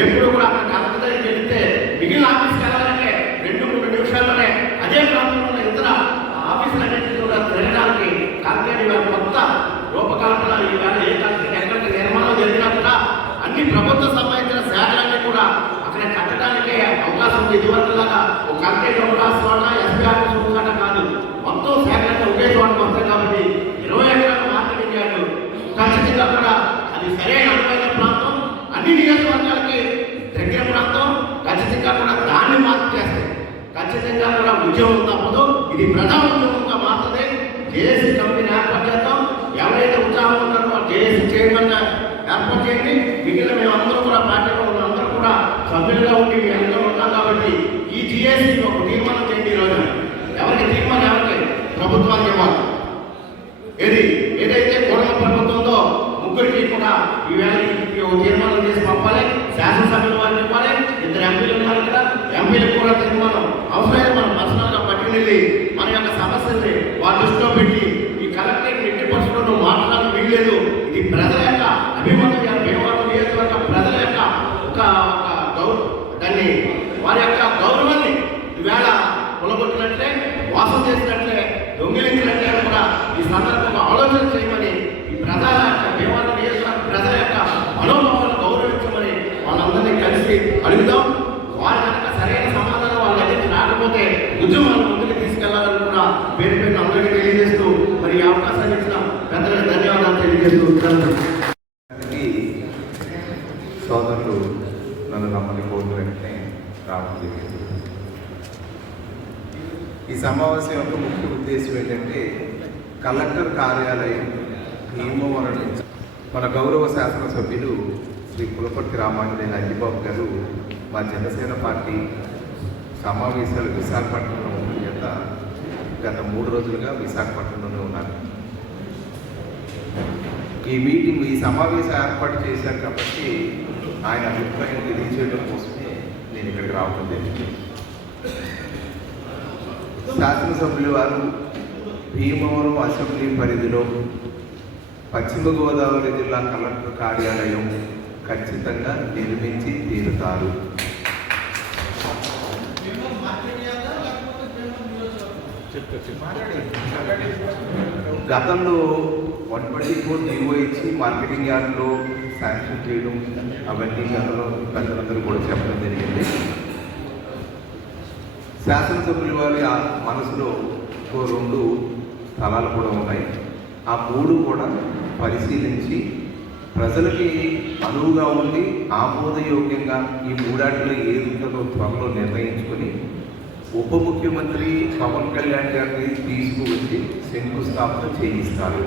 ఎప్పుడు కూడా అక్కడ కలెక్టర్ దగ్గరికి వెళ్తే మిగిలిన ఆఫీస్కి వెళ్ళాలంటే 2-3 నిమిషాల్లోనే అదే ప్రాంతంలో ఉన్న ఇతర ఆఫీసులన్నింటినీ కూడా తిరగడానికి కలెక్టరేట్ ఇవాళ కొత్త రూపకల్పన, ఈవేళ ఏ కలెక్టరేట్ ఎక్కడికి నిర్మాణం జరిగినా కూడా అన్ని ప్రభుత్వ సంబంధించిన శాఖలన్నీ కూడా అక్కడ కట్టడానికే అవకాశం ఉంది. ఇదివరకులాగా ఒక కలెక్టరేట్ ఒక చోట, ఎస్పీ ఆఫీస్ ఒక చోట కాదు, మొత్తం శాఖలన్నీ ఒకే చోట వస్తాయి. కాబట్టి 20 ఎకరాల మార్కెటింగ్ యార్డు ఖచ్చితంగా కూడా అది సరైన అనువైన ప్రాంతం, అన్ని నియోజకవర్గాలకి దగ్గర ప్రాంతం, ఖచ్చితంగా కూడా దాన్ని మార్పు చేస్తాయి. ఖచ్చితంగా కూడా ఉద్యోగం తప్పదు, ఇది ప్రజా ఉద్యోగంగా మారుతుంది. జేఏసీ కంపెనీ ఏర్పాటు చేద్దాం. ఎవరైతే ఉత్సాహం ఉన్నారో వాళ్ళు జేఏసీ చైర్మన్ గా ఏర్పాటు చేయండి. మిగిలిన మేమందరూ కూడా పార్టీలో ఉన్న అందరూ కూడా సభ్యులుగా ఉండి మేము అందరూ ఉన్నాం. కాబట్టి ఈ జిఏసీ ఒక తీర్మానం చేయండి. ఈరోజు ఎవరికి తీర్మానం, ఎవరికి ప్రభుత్వానికి ఇవ్వాలి. ఏదైతే కూడల ప్రభుత్వం ఉందో ముగ్గురికి కూడా ఈవేళ తీర్మానం చేసి పంపాలి. శాసనసభ్యుల వారిని ఇవ్వాలి. 2 ఎంపీలు ఉన్నారు కదా, ఎంపీలకు కూడా తీర్మానం అవసరమైన మనం పర్సనల్గా పట్టుకెళ్ళి మన యొక్క సమస్యల్ని వారి దృష్టిలో పెట్టి ఈ కలెక్టరేట్ ఎట్టి పరిస్థితుల్లో మాట్లాడడానికి వీల్లేదు. ఇది ప్రజల యొక్క అభిమతం, భీమవరం నియోజకవర్గ ప్రజల యొక్క ఒక దాన్ని వారి యొక్క గౌరవాన్ని ఈవేళ పొలగొట్టినట్లే, మోసం చేసినట్లే, దొంగిలించినట్లే కూడా ఈ సందర్భంగా ఆలోచన చేయమని, ఈ ప్రజల యొక్క భీమవరం నియోజకవర్గ ప్రజల యొక్క మనోభావాలను గౌరవించమని వాళ్ళందరినీ కలిసి అడుగుదాం. వారి కనుక సరైన సమాధానం వాళ్ళ దగ్గరికి రాకపోతే ఉద్యమాలను ముందుకు తీసుకెళ్లాలని కూడా పేరు పేరు అందరికీ తెలియజేస్తూ మరి ఈ అవకాశాన్ని ఇచ్చిన పెద్దలకు ధన్యవాదాలు తెలియజేస్తూ సోదరులు నన్ను నమ్మని కోరిన వెంటనే రావడం జరిగింది. ఈ సమావేశం యొక్క ముఖ్య ఉద్దేశం ఏంటంటే కలెక్టర్ కార్యాలయం భీమవరం నుంచి మన గౌరవ శాసనసభ్యులు శ్రీ పులపర్తి రామాంజనేయ అజ్జిబాబు గారు మా జనసేన పార్టీ సమావేశాలు విశాఖపట్నంలో ఉన్న చేత గత 3 రోజులుగా విశాఖపట్నంలోనే ఉన్నారు. ఈ సమావేశం ఏర్పాటు చేశారు కాబట్టి ఆయన అభిప్రాయం తెలియజేయడం కోసమే నేను ఇక్కడికి రావడం జరిగింది. శాసనసభ్యులు వారు భీమవరం అసెంబ్లీ పరిధిలో పశ్చిమ గోదావరి జిల్లా కలెక్టర్ కార్యాలయం ఖచ్చితంగా నిర్మించి తీరుతారు. గతంలో 124 జీవో ఇచ్చి మార్కెటింగ్ యార్డ్లో శాంక్షన్ చేయడం అవన్నీ గతంలో పెద్దలందరూ కూడా చెప్పడం జరిగింది. శాసనసభ్యుల వారి మనసులో 2 స్థలాలు కూడా ఉన్నాయి. ఆ 3 కూడా పరిశీలించి ప్రజలకి అనువుగా ఉండి ఆమోదయోగ్యంగా ఈ 3 ఏది ఉంటుందో త్వరలో నిర్ణయించుకొని ఉప ముఖ్యమంత్రి పవన్ కళ్యాణ్ గారిని తీసుకువచ్చి శంకుస్థాపన చేయిస్తారు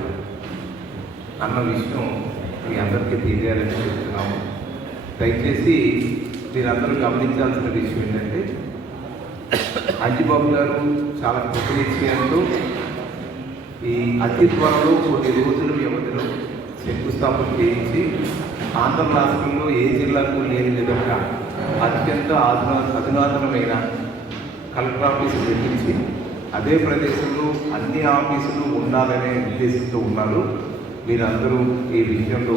అన్న విషయం మీ అందరికీ తెలియాలని చెప్తున్నాము. దయచేసి మీరందరూ గమనించాల్సిన విషయం ఏంటంటే అజ్జిబాబు గారు చాలా కృతనిశ్చయంతో ఈ అతి త్వరలో కొన్ని రోజుల వ్యవధిలో శంకుస్థాపన చేయించి ఆంధ్ర రాష్ట్రంలో ఏ జిల్లాకు లేని విధంగా అత్యంత అధునాతనమైన కలెక్టర్ ఆఫీసు నిర్మించి అదే ప్రదేశంలో అన్ని ఆఫీసులు ఉండాలనే ఉద్దేశంతో ఉన్నారు. మీరందరూ ఈ విషయంలో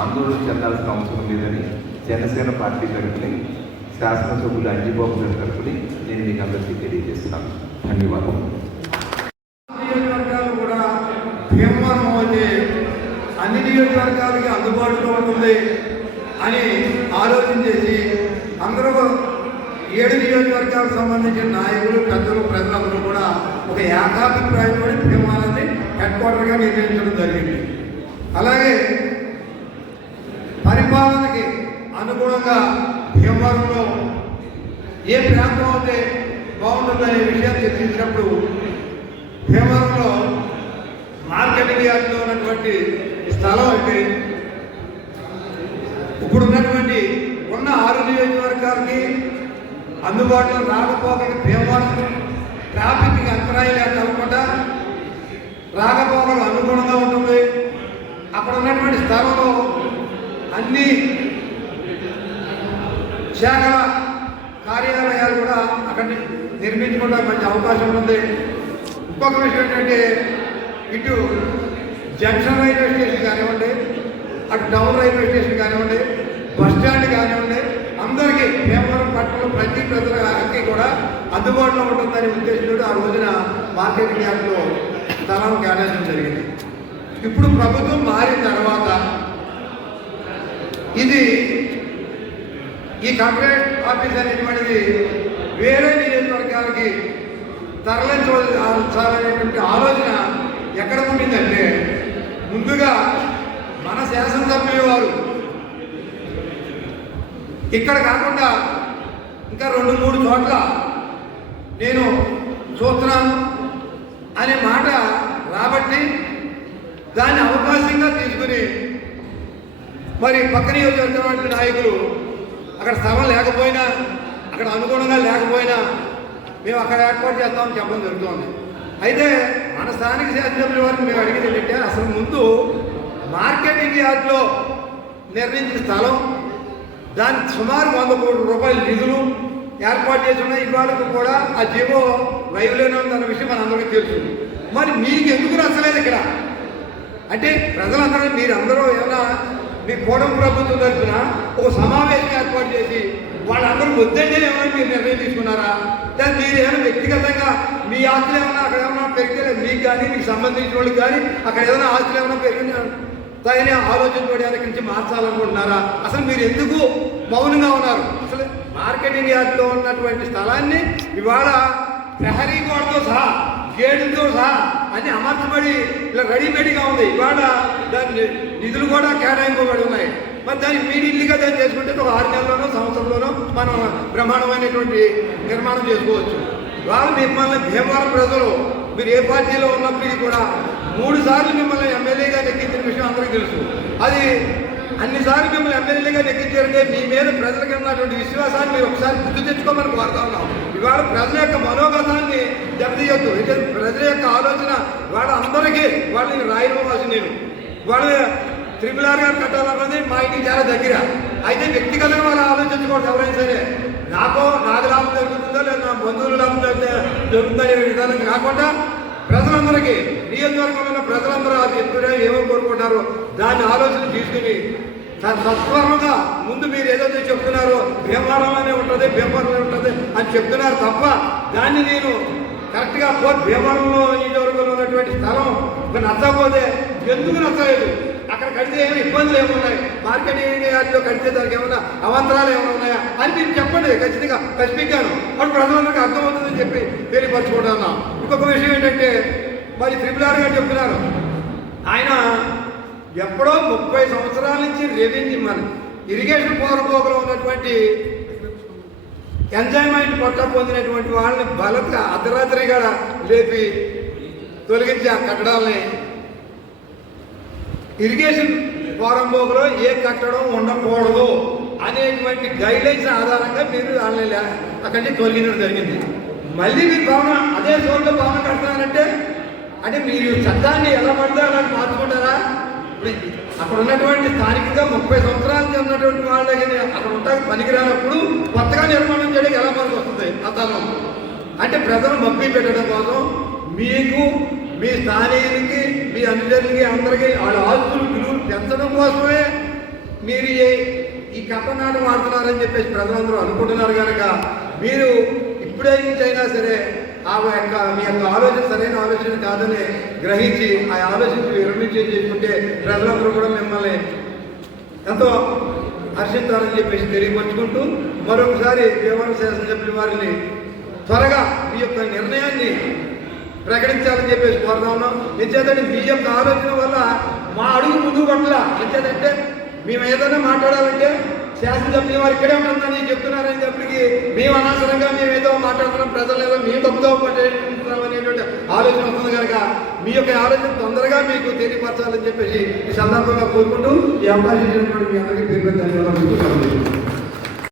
ఆందోళన చెందాల్సిన అవసరం లేదని జనసేన పార్టీ తరఫుని శాసనసభ్యులు అజ్జిబాబు గారి తరఫుని నేను మీకు అందరికీ తెలియజేస్తాను. ధన్యవాదాలు. నియోజకవర్గాలు కూడా భీమవరం అయితే అన్ని నియోజకవర్గాలకి అందుబాటులో ఉంటుంది అని ఆలోచన చేసి అందరూ 7 నియోజకవర్గాలకు సంబంధించిన నాయకులు, పెద్దలు, ప్రజలందరూ కూడా ఒక ఏకాభిప్రాయంతో భీమవరాన్ని హెడ్ క్వార్టర్గా నిర్ణయించడం జరిగింది. అలాగే పరిపాలనకి అనుగుణంగా భీమవరంలో ఏ ప్రాంతం అయితే బాగుంటుందనే విషయాన్ని చర్చించినప్పుడు భీమవరంలో మార్కెటింగ్ యార్డ్లో ఉన్నటువంటి స్థలం అయితే ఇప్పుడున్నటువంటి ఉన్న 6 నియోజకవర్గాలకి అందుబాటులో రాకపోకలకి భీమవరం ట్రాఫిక్ అంతరాయాలు కలగకుండా రాకపోకలు అనుగుణంగా ఉంటుంది. అక్కడ ఉన్నటువంటి స్థలంలో అన్ని శాఖల కార్యాలయాలు విహార్ కూడా అక్కడ నిర్మించుకోవడానికి మంచి అవకాశం ఉంది. ఇంకొక విషయం ఏంటంటే ఇటు జంక్షన్ రైల్వే స్టేషన్ కానివ్వండి, అటు టౌన్ రైల్వే స్టేషన్ కానివ్వండి, బస్ స్టాండ్ కానివ్వండి, అందరికీ భీమవరం పట్టణంలో ప్రతి ప్రజలకి కూడా అందుబాటులో ఉంటుందనే ఉద్దేశంతో ఆ రోజున మార్కెటింగ్ యార్డ్లో స్థలం కేటాయించడం జరిగింది. ఇప్పుడు ప్రభుత్వం మారిన తర్వాత ఇది ఈ కలెక్టరేట్ ఆఫీస్ అనేటువంటిది వేరే నియోజకవర్గాలకి తరలించాలనేటువంటి ఆలోచన ఎక్కడ ఉండిందంటే, ముందుగా మన శాసనసభ్యులు వారు ఇక్కడ కాకుండా ఇంకా 2-3 చోట్ల నేను చూస్తున్నాను అనే మాట రాబట్టి దాన్ని అవకాశంగా తీసుకుని మరి పక్క నియోజకవర్గం నాయకులు అక్కడ స్థలం లేకపోయినా, అక్కడ అనుగుణంగా లేకపోయినా మేము అక్కడ ఏర్పాటు చేస్తామని చెప్పడం జరుగుతుంది. అయితే మన స్థానిక శాసనసభ్యుల వారిని మేము అడిగేది ఏంటంటే, అసలు ముందు మార్కెటింగ్ యార్డ్లో నిర్మించిన స్థలం దానికి సుమారు 100 కోట్ల రూపాయల నిధులు ఏర్పాటు చేసి ఉన్నాయి. ఇవాళకు కూడా ఆ జీవో లైవ్లోనే ఉందన్న విషయం మనందరికీ తెలుసు. మరి మీకు ఎందుకు నచ్చలేదు ఇక్కడ అంటే, ప్రజలందరూ మీరందరూ ఏమైనా మీ కూటమి ప్రభుత్వం తరఫున ఒక సమావేశం ఏర్పాటు చేసి వాళ్ళందరూ వద్దంటే ఏమైనా మీరు నిర్ణయం తీసుకున్నారా? లేదా మీరు ఏమైనా వ్యక్తిగతంగా మీ ఆస్తులు ఏమైనా అక్కడ ఏమైనా పెరిగితే మీకు కానీ మీకు సంబంధించిన వాళ్ళకి కానీ అక్కడ ఏదైనా ఆస్తులు ఏమైనా పెరిగిన తగిన ఆలోచన పడేదానికి నుంచి మార్చాలనుకుంటున్నారా? అసలు మీరు ఎందుకు మౌనంగా ఉన్నారు? అసలు మార్కెటింగ్ యార్డ్లో ఉన్నటువంటి స్థలాన్ని ఇవాళ ప్రహరీ గోడతో సహా, గేటుతో సహా అన్ని అమర్చబడి ఇలా రెడీమేడ్గా ఉంది. ఇవాళ దాని నిధులు కూడా కేటాయింపబడి ఉన్నాయి. మరి దాన్ని ఇమ్మీడియట్లీగా దాన్ని చేసుకుంటే ఒక 6 నెలల్లోనో సంవత్సరంలోనో మనం బ్రహ్మాండమైనటువంటి నిర్మాణం చేసుకోవచ్చు. వాళ్ళు మిమ్మల్ని భీమవరం ప్రజలు మీరు ఏ పార్టీలో ఉన్నప్పటికీ కూడా 3 సార్లు మిమ్మల్ని ఎమ్మెల్యేగా నెక్కించిన విషయం అందరికీ తెలుసు. అది అన్నిసార్లు మిమ్మల్ని ఎమ్మెల్యేగా నెక్కించారంటే మీ మీద ప్రజలకు ఉన్నటువంటి విశ్వాసాన్ని మీరు ఒకసారి గుర్తు తెచ్చుకోమని కోరుతా ఉన్నాం. ఇవాళ ప్రజల యొక్క మనోగతాన్ని దెబ్బతీయొద్దు. ప్రజల యొక్క ఆలోచన వాళ్ళ అందరికీ వాళ్ళని రాయలవాసి నేను వాళ్ళు RRR గారు కట్టాలన్నది మా ఇంటికి చాలా దగ్గర. అయితే వ్యక్తిగతంగా వాళ్ళు ఆలోచించకూడదు. ఎవరైనా సరే నాకు లాభం జరుగుతుందో లేదా నా బంధువులు లాభం జరుగుతుందనే విధానం కాకుండా ప్రజలందరికీ, నియోజకవర్గంలో ఉన్న ప్రజలందరూ అది ఎప్పుడైనా ఏమో కోరుకుంటారో దాన్ని ఆలోచన తీసుకుని సత్వరంగా ముందు మీరు ఏదైతే చెప్తున్నారో భీమవరంలోనే ఉంటుంది అని చెప్తున్నారు తప్ప దాన్ని నేను కరెక్ట్గా భీమవరంలో నియోజకవర్గంలో ఉన్నటువంటి స్థలం నచ్చకపోతే ఎందుకు నచ్చలేదు, అక్కడ కడితే ఏమైనా ఇబ్బందులు ఏమున్నాయి, మార్కెటింగ్ యార్డ్లో కడితే దానికి ఏమైనా అవాంతరాలు ఏమైనా ఉన్నాయా అని మీరు చెప్పండి ఖచ్చితంగా స్పెసిఫిక్గాను. అప్పుడు ప్రజలందరికీ అర్థమవుతుందని చెప్పి తెలియపరచుకుంటున్నాం. ఇంకొక విషయం ఏంటంటే, మరి RRR గారు చెప్తున్నారు ఆయన ఎప్పుడో 30 సంవత్సరాల నుంచి రెవెన్యూ మన ఇరిగేషన్ పోరపోకలో ఉన్నటువంటి ఎంజాయ్మెంట్ పట్ట పొందినటువంటి వాళ్ళని బలంగా అర్ధరాత్రిగా లేపి తొలగించి ఆ కట్టడాలని ఇరిగేషన్ పోరంబోకులో ఏ కట్టడం ఉండకూడదు అనేటువంటి గైడ్లైన్స్ ఆధారంగా మీరు వాళ్ళని అక్కడి నుంచి తొలగించడం జరిగింది. మళ్ళీ మీరు భవనం అదే జోన్లో భవనం కడతానంటే అంటే మీరు చట్టాన్ని ఎలా పడితే అలా మార్చుకుంటారా? అక్కడ ఉన్నటువంటి స్థానికంగా 30 సంవత్సరాలు ఉన్నటువంటి వాళ్ళకి అక్కడ ఉంటాకి పనికిరానప్పుడు కొత్తగా నిర్మాణం చేయడానికి ఎలా మనకు వస్తుంది? అతను అంటే ప్రజలు మబ్బి పెట్టడం కోసం మీకు మీ స్థానికులకి మీ అనుచరులకి అందరికీ వాళ్ళ ఆస్తులు విలువలు పెంచడం కోసమే మీరు ఈ కప్పనాటం ఆడుతున్నారని చెప్పేసి ప్రజలందరూ అనుకుంటున్నారు కనుక మీరు ఇప్పుడే నుంచి అయినా సరే మీ యొక్క ఆలోచన సరైన ఆలోచన కాదని గ్రహించి ఆ ఆలోచన విరమించి చేసుకుంటే ప్రజలందరూ కూడా మిమ్మల్ని ఎంతో హర్షిస్తారని చెప్పేసి తెలియపరుచుకుంటూ మరొకసారి భీమవరం శాసనసభ్యుల వారిని త్వరగా మీ యొక్క నిర్ణయాన్ని ప్రకటించాలని చెప్పేసి కోరుతా ఉన్నాం. నిశ్చేతంటే మీ యొక్క ఆలోచన వల్ల మా అడుగు ముందుకు పట్ల నిశ్చేతంటే మేము ఏదైనా మాట్లాడాలంటే శాసనసభ్యుల వారు ఇక్కడే ఉంటుందని చెప్తున్నారని చెప్పి మేము అనవసరంగా మేము ఏదో మాట్లాడుతున్నాం, ప్రజలు ఏదో మేము తప్పుదో పట్టేస్తున్నాం అనేటువంటి ఆలోచన వస్తుంది కనుక మీ యొక్క ఆలోచన తొందరగా మీకు తెలియపరచాలని చెప్పేసి ఈ సందర్భంగా కోరుకుంటూ ఈ అవకాశం ఇచ్చినటువంటి మీ అందరికీ పేరు ధన్యవాదాలు.